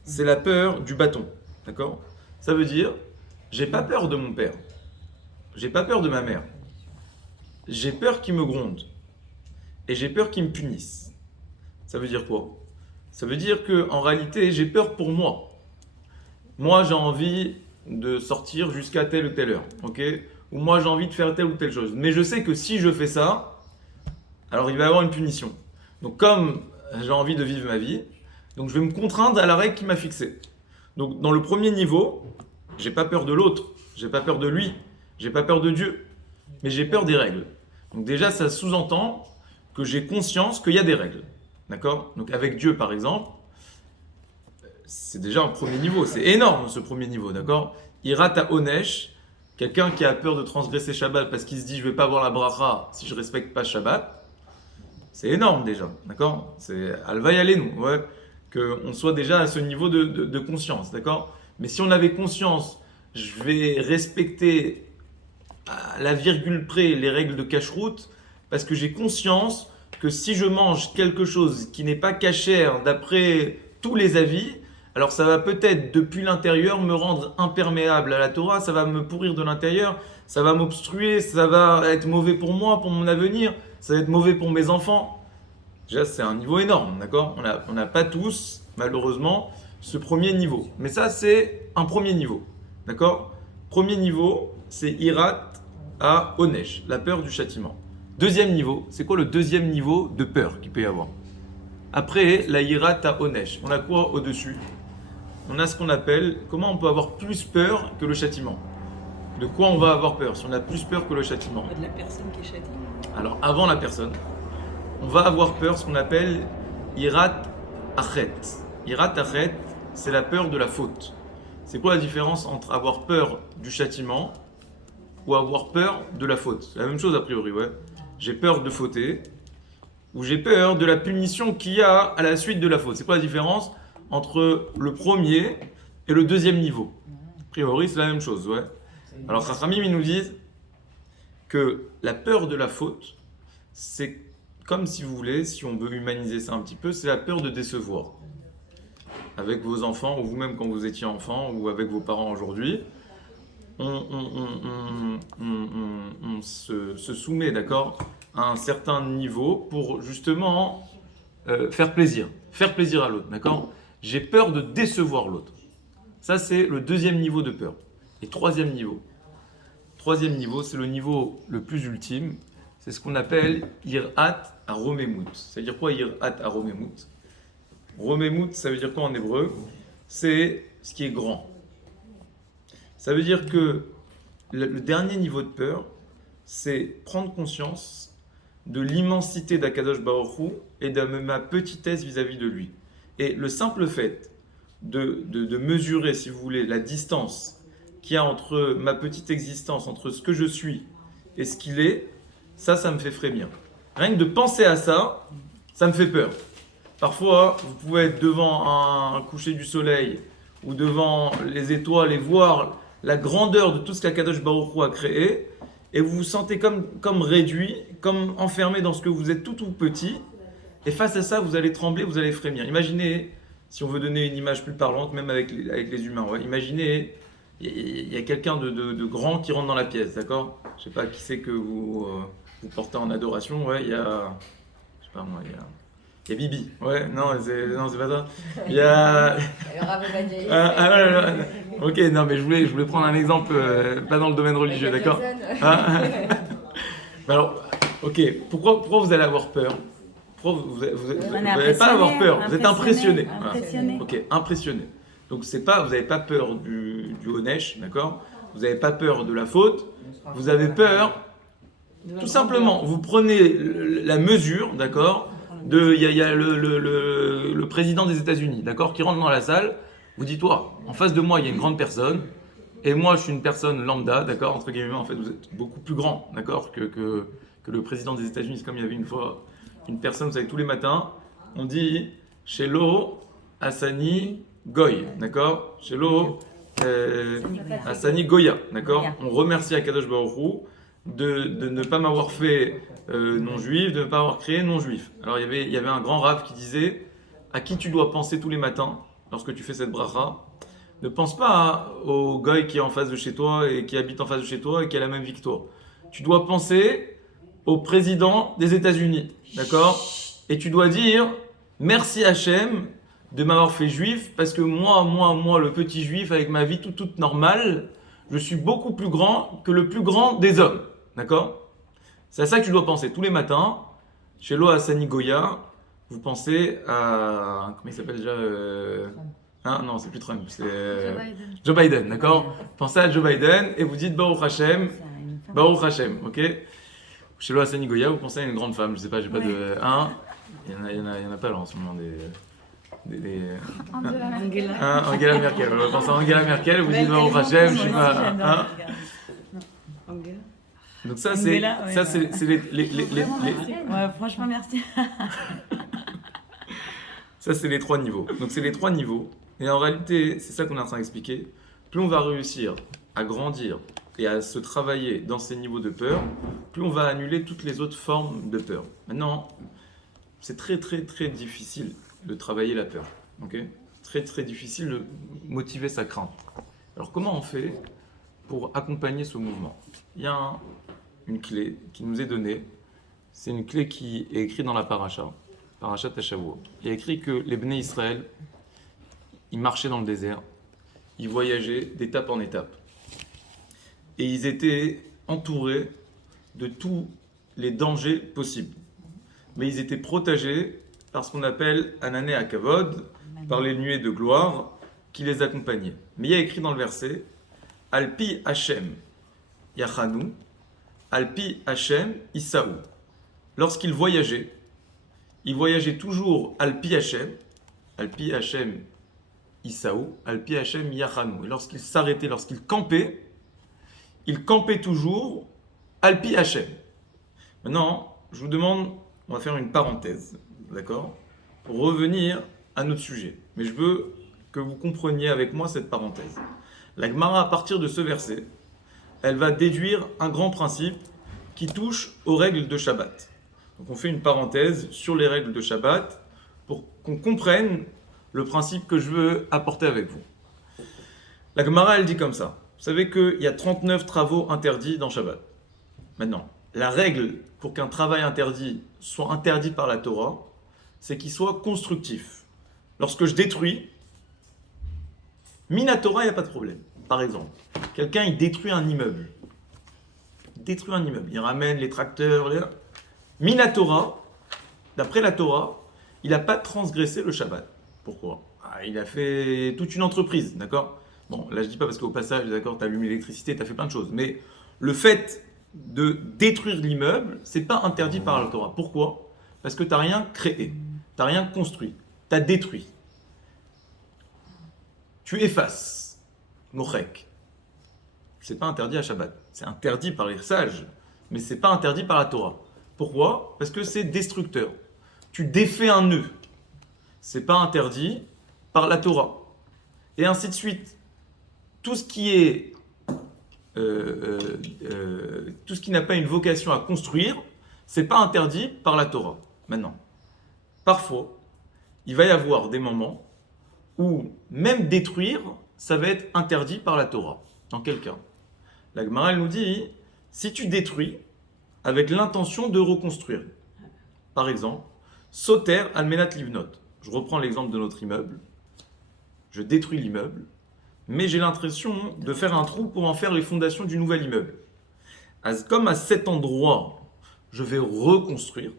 C'est la peur du bâton. D'accord ? Ça veut dire, j'ai pas peur de mon père. J'ai pas peur de ma mère. J'ai peur qu'ils me grondent. Et j'ai peur qu'ils me punissent. Ça veut dire quoi ? Ça veut dire qu'en réalité, j'ai peur pour moi. Moi, j'ai envie de sortir jusqu'à telle ou telle heure. Ok ? ou moi j'ai envie de faire telle ou telle chose. Mais je sais que si je fais ça, alors il va y avoir une punition. Donc comme j'ai envie de vivre ma vie, donc je vais me contraindre à la règle qui m'a fixée. Donc dans le premier niveau, j'ai pas peur de l'autre, j'ai pas peur de lui, j'ai pas peur de Dieu, mais j'ai peur des règles. Donc déjà ça sous-entend que j'ai conscience qu'il y a des règles. D'accord? Donc avec Dieu par exemple, c'est déjà un premier niveau, c'est énorme ce premier niveau, d'accord? Irata Onesh, quelqu'un qui a peur de transgresser Shabbat parce qu'il se dit je vais pas avoir la bracha si je respecte pas Shabbat, c'est énorme déjà, d'accord? C'est Alva y aller nous, ouais, qu'on soit déjà à ce niveau de conscience, d'accord? Mais si on avait conscience, je vais respecter à la virgule près les règles de cache-route parce que j'ai conscience que si je mange quelque chose qui n'est pas cachère d'après tous les avis, alors ça va peut-être depuis l'intérieur me rendre imperméable à la Torah, ça va me pourrir de l'intérieur, ça va m'obstruer, ça va être mauvais pour moi, pour mon avenir, ça va être mauvais pour mes enfants. Déjà c'est un niveau énorme, d'accord? On n'a pas tous, malheureusement, ce premier niveau. Mais ça c'est un premier niveau, d'accord? Premier niveau, c'est Irat à Onesh, la peur du châtiment. Deuxième niveau, c'est quoi le deuxième niveau de peur qu'il peut y avoir? Après la Irat à Onesh, on a quoi au-dessus? On a ce qu'on appelle, comment on peut avoir plus peur que le châtiment? De quoi on va avoir peur si on a plus peur que le châtiment? De la personne qui est châtiée. Alors avant la personne, on va avoir peur ce qu'on appelle Irat Achet. Irat Achet, c'est la peur de la faute. C'est quoi la différence entre avoir peur du châtiment ou avoir peur de la faute? C'est la même chose a priori, ouais. J'ai peur de fauter ou j'ai peur de la punition qu'il y a à la suite de la faute. C'est quoi la différence entre le premier et le deuxième niveau? A priori, c'est la même chose, ouais. Alors, Chachamim, ils nous disent que la peur de la faute, c'est comme si vous voulez, si on veut humaniser ça un petit peu, c'est la peur de décevoir. Avec vos enfants, ou vous-même quand vous étiez enfant, ou avec vos parents aujourd'hui, on se soumet, d'accord, à un certain niveau pour justement faire plaisir à l'autre, d'accord? J'ai peur de décevoir l'autre. Ça, c'est le deuxième niveau de peur. Et troisième niveau, c'est le niveau le plus ultime, c'est ce qu'on appelle Irat à Romemut. Ça veut dire quoi Irat à Romemut? Romemut, ça veut dire quoi en hébreu? C'est ce qui est grand. Ça veut dire que le dernier niveau de peur, c'est prendre conscience de l'immensité d'Akadosh Baruch Hu et de ma petitesse vis-à-vis de lui. Et le simple fait de mesurer, si vous voulez, la distance qu'il y a entre ma petite existence, entre ce que je suis et ce qu'il est, ça me fait frémir. Rien que de penser à ça, ça me fait peur. Parfois, vous pouvez être devant un coucher du soleil ou devant les étoiles et voir la grandeur de tout ce qu'Akadosh Baruch Hu a créé et vous vous sentez comme réduit, comme enfermé dans ce que vous êtes tout petit. Et face à ça, vous allez trembler, vous allez frémir. Imaginez, si on veut donner une image plus parlante, même avec les humains, ouais, imaginez, il y a quelqu'un de grand qui rentre dans la pièce, d'accord? Je ne sais pas qui c'est que vous portez en adoration, ouais, il y a, je sais pas moi, il y a Bibi, ouais, non, c'est pas ça. Il y a... Ok, non, mais je voulais prendre un exemple, pas dans le domaine religieux, d'accord? Alors, ok, pourquoi vous allez avoir peur? Vous n'allez pas avoir peur, vous êtes impressionné. Voilà. Ok, impressionné. Donc vous n'avez pas peur du Onesh, d'accord? Vous n'avez pas peur de la faute, vous avez peur, tout simplement, vous prenez la mesure, d'accord? Il y a le président des États-Unis, d'accord, qui rentre dans la salle, vous dites, toi, en face de moi, il y a une grande personne, et moi, je suis une personne lambda, d'accord, entre guillemets, en fait, vous êtes beaucoup plus grand, d'accord, que le président des États-Unis. C'est comme il y avait une fois une personne, vous savez, tous les matins, on dit Shelo Hassani Goy, d'accord? Shelo Hassani Goya, d'accord? On remercie Akadosh Baruch Hu de ne pas m'avoir fait non-juif, de ne pas avoir créé non-juif. Alors il y avait un grand rave qui disait à qui tu dois penser tous les matins lorsque tu fais cette bracha. Ne pense pas au Goy qui est en face de chez toi et qui habite en face de chez toi et qui a la même vie que toi. Tu dois penser au président des États-Unis, d'accord? Et tu dois dire merci Hachem de m'avoir fait juif parce que moi, le petit juif avec ma vie toute normale, je suis beaucoup plus grand que le plus grand des hommes. D'accord? C'est à ça que tu dois penser. Tous les matins, chez Lo Hassani Goya, vous pensez à... Comment il s'appelle déjà hein, non, c'est plus Trump, c'est Joe Biden, d'accord? Pensez à Joe Biden et vous dites Baruch Hashem, Baruch Hashem, ok? Chez Lo Hassani Goya, vous pensez à une grande femme, je sais pas, j'ai pas de... Hein? Il y en a pas là en ce moment Angela Merkel. Vous pensez à Angela Merkel, vous dites Baruch Hashem, je sais pas... Hein? Donc ça, c'est les franchement, merci. Ça, c'est les 3 niveaux. Donc, c'est les 3 niveaux. Et en réalité, c'est ça qu'on est en train d'expliquer. Plus on va réussir à grandir et à se travailler dans ces niveaux de peur, plus on va annuler toutes les autres formes de peur. Maintenant, c'est très, très, très difficile de travailler la peur. Okay? Très, très difficile de motiver sa crainte. Alors, comment on fait pour accompagner ce mouvement? Il y a une clé qui nous est donnée. C'est une clé qui est écrite dans la paracha. Parashat Shavuot. Il y a écrit que les Bnei Israël, ils marchaient dans le désert, ils voyageaient d'étape en étape. Et ils étaient entourés de tous les dangers possibles. Mais ils étaient protégés par ce qu'on appelle Anané Akavod, par les nuées de gloire qui les accompagnaient. Mais il y a écrit dans le verset Alpi Hashem Yachanu, Alpi Hashem Isaou. Lorsqu'ils voyageaient toujours Alpi Hashem Isaou, Alpi Hashem Yachanu. Et lorsqu'ils s'arrêtaient, lorsqu'ils campaient toujours Alpi Hashem. Maintenant, je vous demande, on va faire une parenthèse, d'accord? Pour revenir à notre sujet. Mais je veux que vous compreniez avec moi cette parenthèse. La Gemara, à partir de ce verset, elle va déduire un grand principe qui touche aux règles de Shabbat. Donc on fait une parenthèse sur les règles de Shabbat pour qu'on comprenne le principe que je veux apporter avec vous. La Gemara, elle dit comme ça. Vous savez qu'il y a 39 travaux interdits dans Shabbat. Maintenant, la règle pour qu'un travail interdit soit interdit par la Torah, c'est qu'il soit constructif. Lorsque je détruis, Minatora, il n'y a pas de problème. Par exemple, quelqu'un il détruit un immeuble. Il ramène les tracteurs. Minatora, d'après la Torah, il n'a pas transgressé le Shabbat. Pourquoi? Il a fait toute une entreprise, d'accord? Bon, là je dis pas parce qu'au passage, d'accord, tu as allumé l'électricité, tu as fait plein de choses. Mais le fait de détruire l'immeuble, c'est pas interdit par la Torah. Pourquoi? Parce que tu n'as rien créé, tu n'as rien construit, tu as détruit. Tu effaces, Mochek. C'est pas interdit à Shabbat. C'est interdit par les sages, mais c'est pas interdit par la Torah. Pourquoi? Parce que c'est destructeur. Tu défais un nœud. C'est pas interdit par la Torah. Et ainsi de suite. Tout ce qui est tout ce qui n'a pas une vocation à construire, c'est pas interdit par la Torah. Maintenant, parfois, il va y avoir des moments où même détruire, ça va être interdit par la Torah. Dans quel cas? La Gemara, elle nous dit, si tu détruis avec l'intention de reconstruire, par exemple, Soter almenat livnot. Je reprends l'exemple de notre immeuble. Je détruis l'immeuble, mais j'ai l'intention de faire un trou pour en faire les fondations du nouvel immeuble. Comme à cet endroit, je vais reconstruire,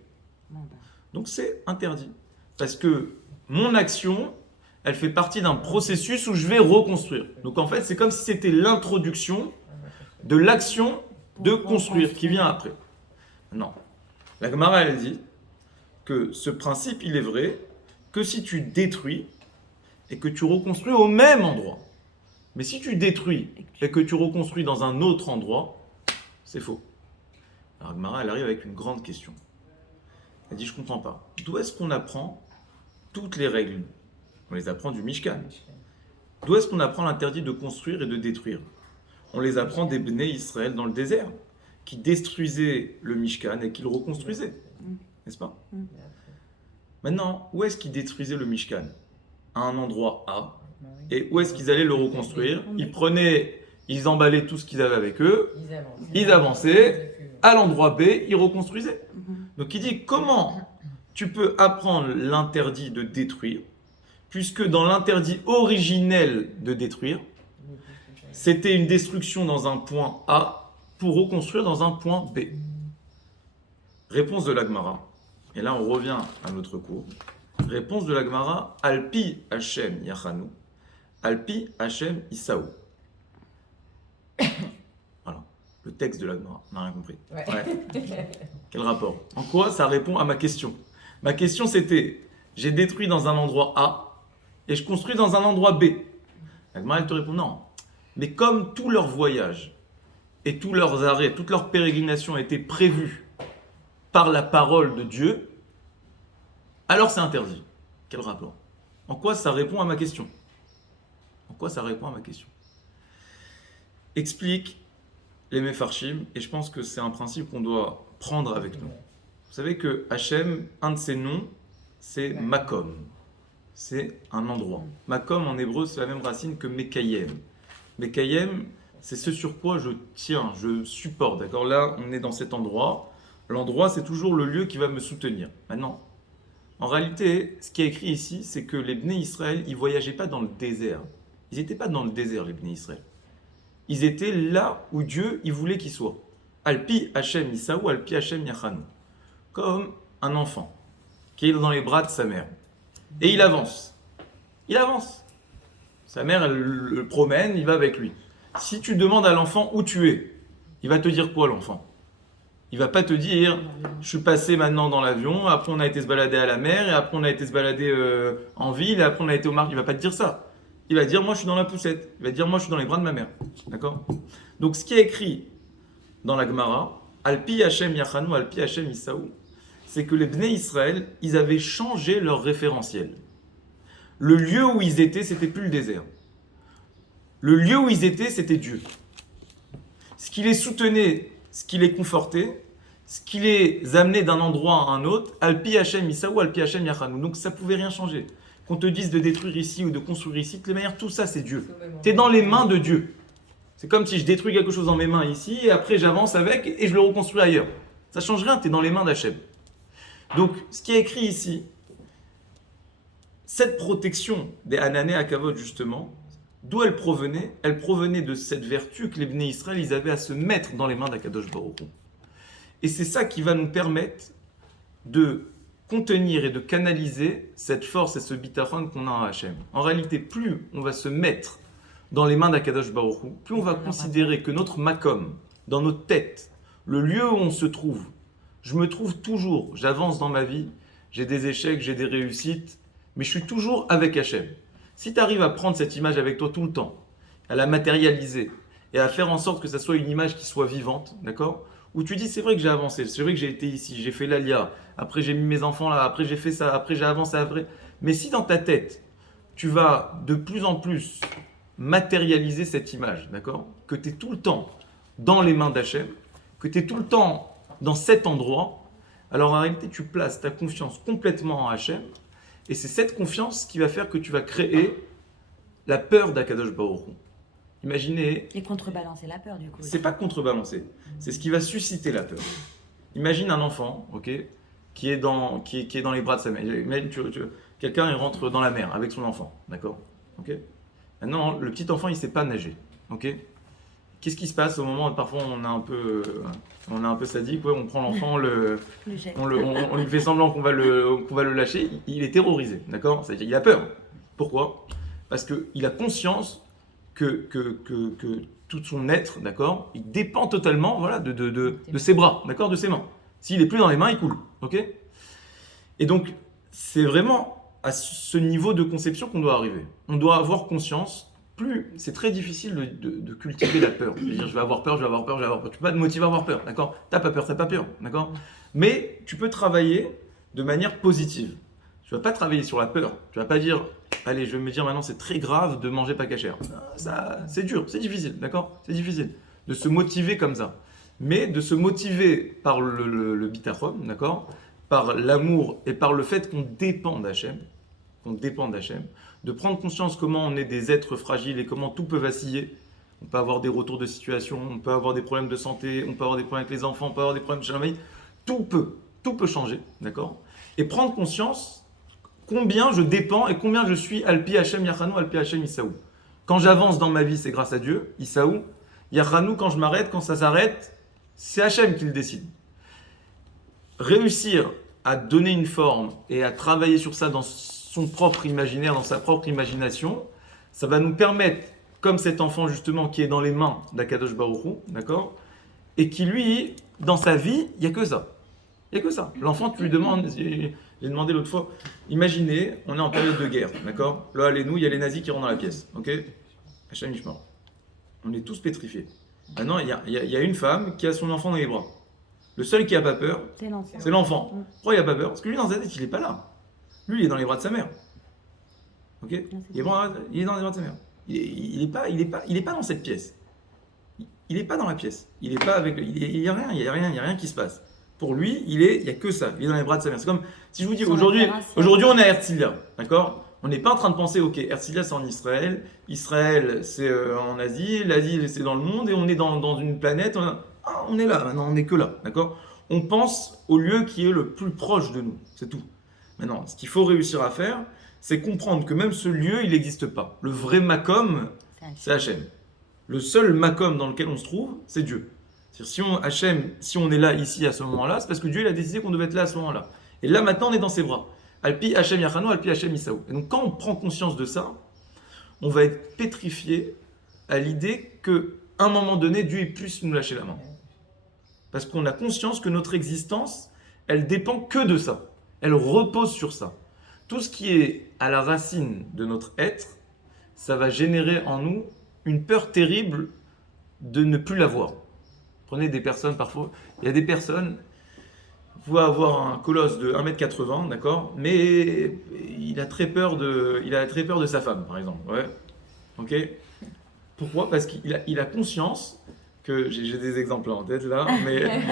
donc c'est interdit. Parce que mon action, elle fait partie d'un processus où je vais reconstruire. Donc en fait, c'est comme si c'était l'introduction de l'action de construire qui vient après. Non. La Gemara, elle dit que ce principe, il est vrai que si tu détruis et que tu reconstruis au même endroit. Mais si tu détruis et que tu reconstruis dans un autre endroit, c'est faux. Alors Gemara, elle arrive avec une grande question. Elle dit, je ne comprends pas. D'où est-ce qu'on apprend toutes les règles? On les apprend du Mishkan. D'où est-ce qu'on apprend l'interdit de construire et de détruire? On les apprend des Bnei Israël dans le désert, qui détruisaient le Mishkan et qui le reconstruisaient. N'est-ce pas? Maintenant, où est-ce qu'ils détruisaient le Mishkan? À un endroit A. Et où est-ce qu'ils allaient le reconstruire? Ils emballaient tout ce qu'ils avaient avec eux, ils avançaient, à l'endroit B, ils reconstruisaient. Donc il dit, comment tu peux apprendre l'interdit de détruire, puisque dans l'interdit originel de détruire, C'était une destruction dans un point A pour reconstruire dans un point B. Réponse de l'Agmara. Et là, on revient à notre cours. Réponse de l'Agmara. Alpi Hashem Yachanu. Alpi Hashem Isaou. Voilà. Le texte de l'Agmara. On n'a rien compris. Ouais. Quel rapport? En quoi ça répond à ma question? Ma question c'était, j'ai détruit dans un endroit A et je construis dans un endroit B. L'Agmara, elle te répond non. Mais comme tous leurs voyages et tous leurs arrêts, toute leur pérégrination étaient prévus par la parole de Dieu, alors c'est interdit. Quel rapport? En quoi ça répond à ma question? En quoi ça répond à ma question? Explique les Mefarshim, et je pense que c'est un principe qu'on doit prendre avec nous. Vous savez que Hachem, un de ses noms, c'est Makom. C'est un endroit. Makom en hébreu, c'est la même racine que Mekayem. Mekayem, c'est ce sur quoi je tiens, je supporte. D'accord? Là, on est dans cet endroit. L'endroit, c'est toujours le lieu qui va me soutenir. Maintenant, en réalité, ce qui est écrit ici, c'est que les Bnei Israël, ils ne voyageaient pas dans le désert. Ils n'étaient pas dans le désert, les Bnei Israël. Ils étaient là où Dieu il voulait qu'ils soient. Alpi Hashem Isaou, Alpi Hashem Yachanu. Comme un enfant qui est dans les bras de sa mère. Et il avance. Il avance. Sa mère, elle le promène, il va avec lui. Si tu demandes à l'enfant où tu es, il va te dire quoi, l'enfant? Il va pas te dire, je suis passé maintenant dans l'avion, après on a été se balader à la mer, et après on a été se balader en ville, et après on a été au marché. Il va pas te dire ça. Il va dire, moi je suis dans la poussette. Il va dire, moi je suis dans les bras de ma mère. D'accord? Donc ce qui est écrit dans la Gemara, Alpi Hashem Yachanu, Alpi Hashem Isaou, c'est que les Bnei Israël, ils avaient changé leur référentiel. Le lieu où ils étaient, c'était plus le désert. Le lieu où ils étaient, c'était Dieu. Ce qui les soutenait, ce qui les confortait, ce qui les amenait d'un endroit à un autre, Alpi Hashem Isaou, Alpi Hashem Yachanu. Donc ça pouvait rien changer. Qu'on te dise de détruire ici ou de construire ici, de toute manière, tout ça c'est Dieu. Tu es dans les mains de Dieu. C'est comme si je détruis quelque chose dans mes mains ici, et après j'avance avec et je le reconstruis ailleurs. Ça change rien, tu es dans les mains d'Hachem. Donc, ce qui est écrit ici, cette protection des Hanané à Kavod, justement, d'où elle provenait? Elle provenait de cette vertu que les Bnei Israël, ils avaient à se mettre dans les mains d'Akadosh Baruch Hu. Et c'est ça qui va nous permettre de contenir et de canaliser cette force et ce bitachon qu'on a en Hachem. En réalité, plus on va se mettre dans les mains d'Akadosh Baruch Hu, plus on va considérer que notre makom, dans notre tête, le lieu où on se trouve, je me trouve toujours, j'avance dans ma vie, j'ai des échecs, j'ai des réussites, mais je suis toujours avec Hachem. Si tu arrives à prendre cette image avec toi tout le temps, à la matérialiser et à faire en sorte que ça soit une image qui soit vivante, d'accord? Où tu dis, c'est vrai que j'ai avancé, c'est vrai que j'ai été ici, j'ai fait l'Alia, après j'ai mis mes enfants là, après j'ai fait ça, après j'ai avancé, après. Mais si dans ta tête, tu vas de plus en plus matérialiser cette image, d'accord? Que tu es tout le temps dans les mains d'Hachem, que tu es tout le temps dans cet endroit, alors en réalité, tu places ta confiance complètement en Hachem, et c'est cette confiance qui va faire que tu vas créer la peur d'Akadosh Baruch Hu. Imaginez... Et contrebalancer la peur, du coup. C'est pas contrebalancer, c'est ce qui va susciter la peur. Imagine un enfant, ok, qui est dans les bras de sa mère. Imagine, quelqu'un il rentre dans la mer avec son enfant, d'accord, ok. Maintenant, le petit enfant, il sait pas nager, ok. Qu'est-ce qui se passe au moment où parfois on est un peu sadique, ouais, on prend l'enfant, on lui fait semblant qu'on va le lâcher, il est terrorisé, d'accord? C'est-à-dire il a peur. Pourquoi? Parce qu'il a conscience que tout son être, d'accord, il dépend totalement, voilà, de ses bras, d'accord, de ses mains. S'il n'est plus dans les mains, il coule, ok? Et donc, c'est vraiment à ce niveau de conception qu'on doit arriver. On doit avoir conscience. Plus, c'est très difficile de cultiver la peur. C'est-à-dire, je vais avoir peur, je vais avoir peur, je vais avoir peur. Tu peux pas te motiver à avoir peur, d'accord? T'as pas peur, d'accord? Mais tu peux travailler de manière positive. Tu vas pas travailler sur la peur. Tu vas pas dire, allez, je vais me dire maintenant c'est très grave de manger pas cachère. Ça, c'est dur, c'est difficile, d'accord? C'est difficile de se motiver comme ça. Mais de se motiver par le bitachon, d'accord? Par l'amour et par le fait qu'on dépend d'Hachem, de prendre conscience comment on est des êtres fragiles et comment tout peut vaciller. On peut avoir des retours de situation, on peut avoir des problèmes de santé, on peut avoir des problèmes avec les enfants, on peut avoir des problèmes de famille. Tout peut changer, d'accord? Et prendre conscience combien je dépends et combien je suis Alpi Hashem Yachanu, Alpi Hashem Isaou. Quand j'avance dans ma vie, c'est grâce à Dieu, Isaou. Yachanu, quand je m'arrête, quand ça s'arrête, c'est Hachem qui le décide. Réussir à donner une forme et à travailler sur ça dans son propre imaginaire, dans sa propre imagination, ça va nous permettre, comme cet enfant justement qui est dans les mains d'Akadosh Baruch Hu, d'accord, et qui lui, dans sa vie, il n'y a que ça. Il n'y a que ça. L'enfant, tu lui demandes, j'ai demandé l'autre fois, imaginez, on est en période de guerre, d'accord, là, allez-nous, il y a les nazis qui rentrent dans la pièce, ok, Hachem Ishmael. On est tous pétrifiés. Maintenant, il y a une femme qui a son enfant dans les bras. Le seul qui n'a pas peur, c'est l'enfant. Pourquoi il n'a pas peur? Parce que lui, dans sa tête, il n'est pas là. Lui, il est dans les bras de sa mère. Ok? Il est dans les bras de sa mère. Il est pas dans cette pièce. Il n'est pas dans la pièce. Il n'est pas avec. Il y a rien qui se passe. Pour lui, il y a que ça. Il est dans les bras de sa mère. C'est comme si je vous dis aujourd'hui, on est à Herzliya, d'accord? On n'est pas en train de penser, ok, Herzliya c'est en Israël, Israël c'est en Asie, l'Asie c'est dans le monde, et on est dans une planète. On est là, maintenant on n'est que là, d'accord? On pense au lieu qui est le plus proche de nous, c'est tout. Maintenant, ce qu'il faut réussir à faire, c'est comprendre que même ce lieu, il n'existe pas. Le vrai Makom, c'est Hachem. Le seul Makom dans lequel on se trouve, c'est Dieu. C'est-à-dire, si on est là, ici, à ce moment-là, c'est parce que Dieu il a décidé qu'on devait être là à ce moment-là. Et là, maintenant, on est dans ses bras. Alpi Hachem Yachanu, Alpi Hachem Isaou. Et donc, quand on prend conscience de ça, on va être pétrifié à l'idée qu'à un moment donné, Dieu puisse nous lâcher la main. Parce qu'on a conscience que notre existence, elle dépend que de ça. Elle repose sur ça. Tout ce qui est à la racine de notre être, ça va générer en nous une peur terrible de ne plus l'avoir. Prenez des personnes parfois, il y a des personnes, vous pouvez avoir un colosse de 1m80, d'accord, mais il a très peur de sa femme, par exemple. Ouais. Ok. Pourquoi? Parce qu'il a conscience que, j'ai des exemples en tête là, mais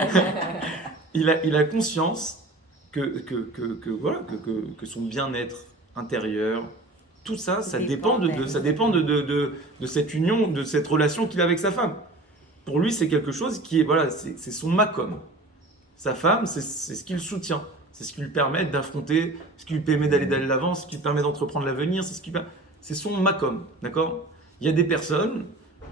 il a conscience que son bien-être intérieur, tout ça, ça dépend de cette union, de cette relation qu'il a avec sa femme. Pour lui, c'est quelque chose qui est, voilà, c'est son makom. Sa femme, c'est ce qui le soutient. C'est ce qui lui permet d'affronter, ce qui lui permet d'aller de l'avant, ce qui lui permet d'entreprendre l'avenir, c'est son makom, d'accord? Il y a des personnes,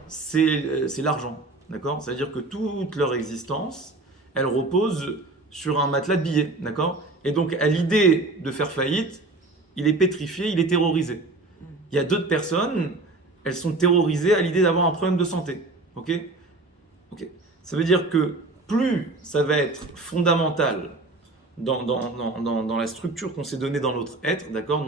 c'est l'argent, d'accord? C'est-à-dire que toute leur existence, elle repose sur un matelas de billets, d'accord? Et donc, à l'idée de faire faillite, il est pétrifié, il est terrorisé. Il y a d'autres personnes, elles sont terrorisées à l'idée d'avoir un problème de santé, ok? Ça veut dire que plus ça va être fondamental dans la structure qu'on s'est donnée dans notre être, d'accord,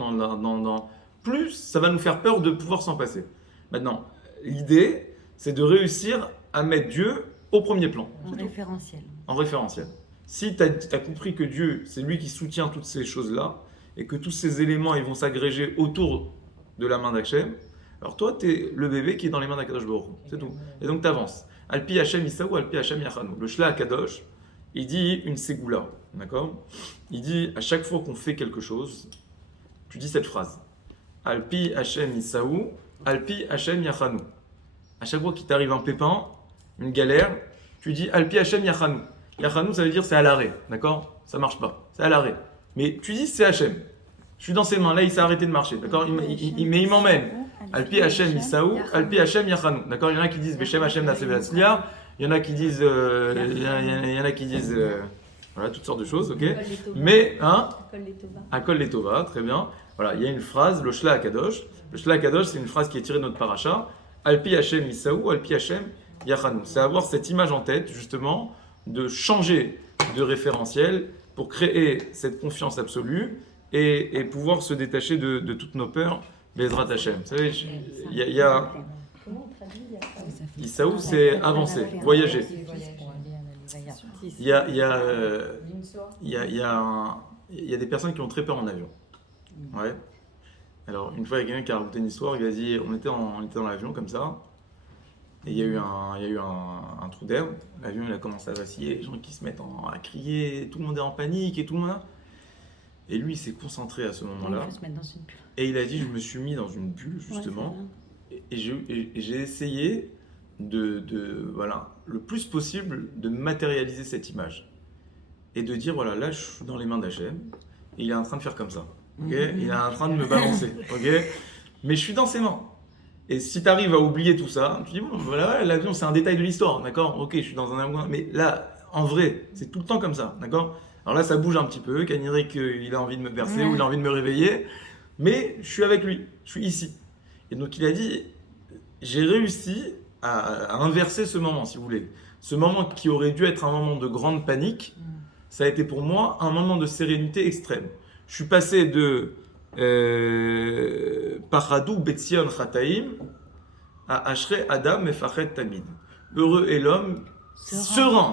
plus ça va nous faire peur de pouvoir s'en passer. Maintenant, l'idée, c'est de réussir à mettre Dieu au premier plan. En référentiel. Si tu as compris que Dieu, c'est lui qui soutient toutes ces choses-là, et que tous ces éléments ils vont s'agréger autour de la main d'Hachem, alors toi, tu es le bébé qui est dans les mains d'Akadosh Baruch Hu. C'est tout. Et donc tu avances. Alpi Hachem Isaou, Alpi Hachem Yachanu. Le Shla Akadosh, il dit une ségoula, d'accord? Il dit à chaque fois qu'on fait quelque chose, tu dis cette phrase. Alpi Hachem Isaou, Alpi Hachem Yachanu. À chaque fois qu'il t'arrive un pépin, une galère, tu dis Alpi Hachem Yachanu. Yachanu, ça veut dire c'est à l'arrêt, d'accord? Ça marche pas, c'est à l'arrêt. Mais tu dis c'est Hachem. Je suis dans ses mains, là il s'est arrêté de marcher, d'accord? Mais il m'emmène. Alpi Hachem Isaou, Alpi Hachem Yachanu. D'accord? Il y en a qui disent Beshem Hachem Nasevelatzlia, il y en a qui disent voilà, toutes sortes de choses, ok? Mais, Akol Letova, très bien. Voilà, il y a une phrase, le Shla Akadosh. Le Shla Akadosh, c'est une phrase qui est tirée de notre paracha. Alpi Hachem Isaou, Alpi Hachem Yachanu. C'est avoir cette image en tête, justement, de changer de référentiel pour créer cette confiance absolue et pouvoir se détacher de toutes nos peurs. Bezrat Hachem. Vous savez, il y a Isaou, c'est avancer, voyager. Il y a des personnes qui ont très peur en avion. Ouais. Alors, une fois, il y a quelqu'un qui a raconté une histoire, il a dit, on était dans l'avion comme ça, et il y a eu un trou d'air, l'avion il a commencé à vaciller, les gens qui se mettent à crier, tout le monde est en panique et tout le monde... Et lui, il s'est concentré à ce moment-là. Et il a dit, je me suis mis dans une bulle, justement. Et j'ai essayé voilà, le plus possible, de matérialiser cette image. Et de dire, voilà, là, je suis dans les mains d'Hachem. Et il est en train de faire comme ça. Okay, il est en train de me balancer. Okay, mais je suis dans ses mains. Et si tu arrives à oublier tout ça, tu dis bon, voilà, l'avion c'est un détail de l'histoire, d'accord? Ok, je suis dans un avion, mais là, en vrai, c'est tout le temps comme ça, d'accord? Alors là, ça bouge un petit peu, Kanirek, il a envie de me bercer ou il a envie de me réveiller, mais je suis avec lui, je suis ici. Et donc il a dit, j'ai réussi à inverser ce moment, si vous voulez. Ce moment qui aurait dû être un moment de grande panique, ça a été pour moi un moment de sérénité extrême. Je suis passé de Pachadou Betzion Chataim à Ashrei Adam Mefachet Tamid. Heureux est l'homme serein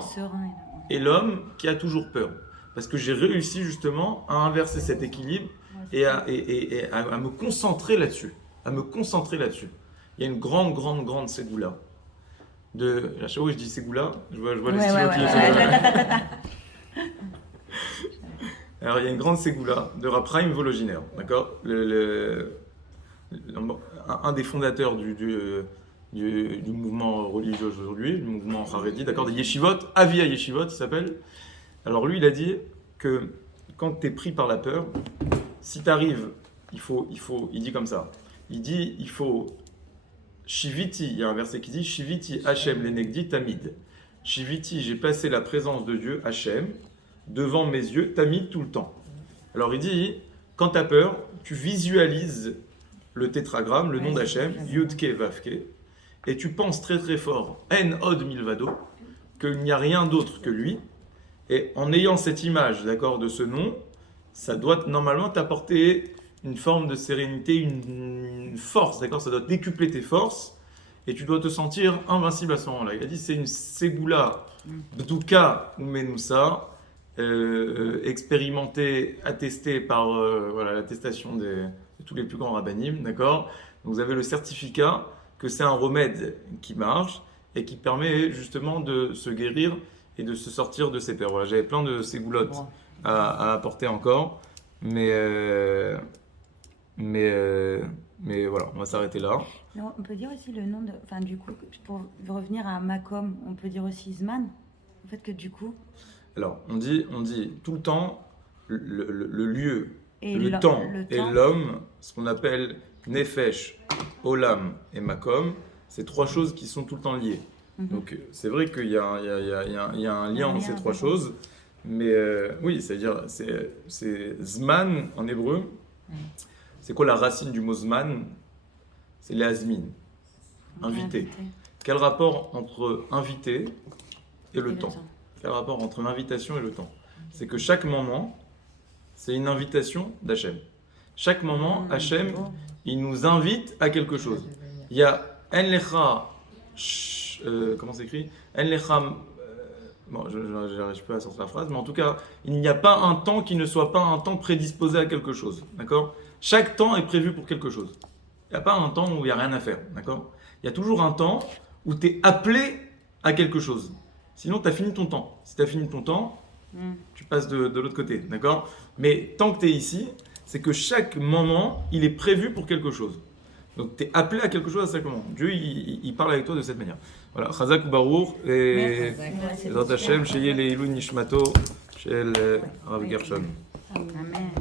et l'homme qui a toujours peur. Parce que j'ai réussi justement à inverser cet équilibre et à me concentrer là-dessus. Il y a une grande ségoula. À chaque fois que je dis ségoula, je vois le stylo qui est Alors, il y a une grande ségoula de Rav Chaim Volozhiner, d'accord? Un des fondateurs du mouvement religieux aujourd'hui, du mouvement Haredi, d'accord, des yeshivot, Avia Yeshivot, il s'appelle. Alors lui, il a dit que quand tu es pris par la peur, si tu arrives, il dit comme ça, il faut Shiviti, il y a un verset qui dit Shiviti Hashem lenegdi tamid. Shiviti, j'ai passé la présence de Dieu, Hashem, devant mes yeux, tamid tout le temps. Alors il dit, quand tu as peur, tu visualises le tétragramme, le nom d'Hachem, Yudke Vavke, et tu penses très très fort, En Od Milvado, qu'il n'y a rien d'autre que lui, et en ayant cette image, d'accord, de ce nom, ça doit normalement t'apporter une forme de sérénité, une force, d'accord, ça doit décupler tes forces, et tu dois te sentir invincible à ce moment-là. Il a dit, c'est une ségoula, bdouka ou menoussa, expérimentée, attestée par l'attestation de tous les plus grands rabbinim, d'accord. Donc vous avez le certificat que c'est un remède qui marche et qui permet justement de se guérir et de se sortir de ses peurs. Voilà, j'avais plein de ségoulottes à apporter encore, mais voilà, on va s'arrêter là. Non, on peut dire aussi le nom de... Enfin, du coup, pour revenir à Makom, on peut dire aussi Zman. En fait, que du coup... Alors, on dit tout le temps le lieu, et le temps et l'homme, ce qu'on appelle Nefesh, Olam et Makom, c'est trois choses qui sont tout le temps liées. Donc, c'est vrai qu'il y a un lien entre ces trois choses, mais oui, c'est-à-dire, c'est Zman en hébreu. C'est quoi la racine du mot Zman? C'est l'azmin, invité. Quel rapport entre invité et le temps? Quel rapport entre l'invitation et le temps? C'est que chaque moment, c'est une invitation d'Hachem. Chaque moment, Hachem, il nous invite à quelque chose. Il y a En Lecha, comment c'est écrit? En Lecha, bon, je n'arrive pas à sortir la phrase, mais en tout cas, il n'y a pas un temps qui ne soit pas un temps prédisposé à quelque chose. D'accord? Chaque temps est prévu pour quelque chose. Il n'y a pas un temps où il n'y a rien à faire. D'accord? Il y a toujours un temps où tu es appelé à quelque chose. Sinon, tu as fini ton temps. Si tu as fini ton temps, tu passes de l'autre côté. D'accord? Mais tant que tu es ici, c'est que chaque moment, il est prévu pour quelque chose. Donc, tu es appelé à quelque chose à chaque moment. Dieu, il parle avec toi de cette manière. Voilà. Chazak Baruch et Zat Hashem, Sheyeh Leilou Nishmato, Shel Rav Gershon. Amen.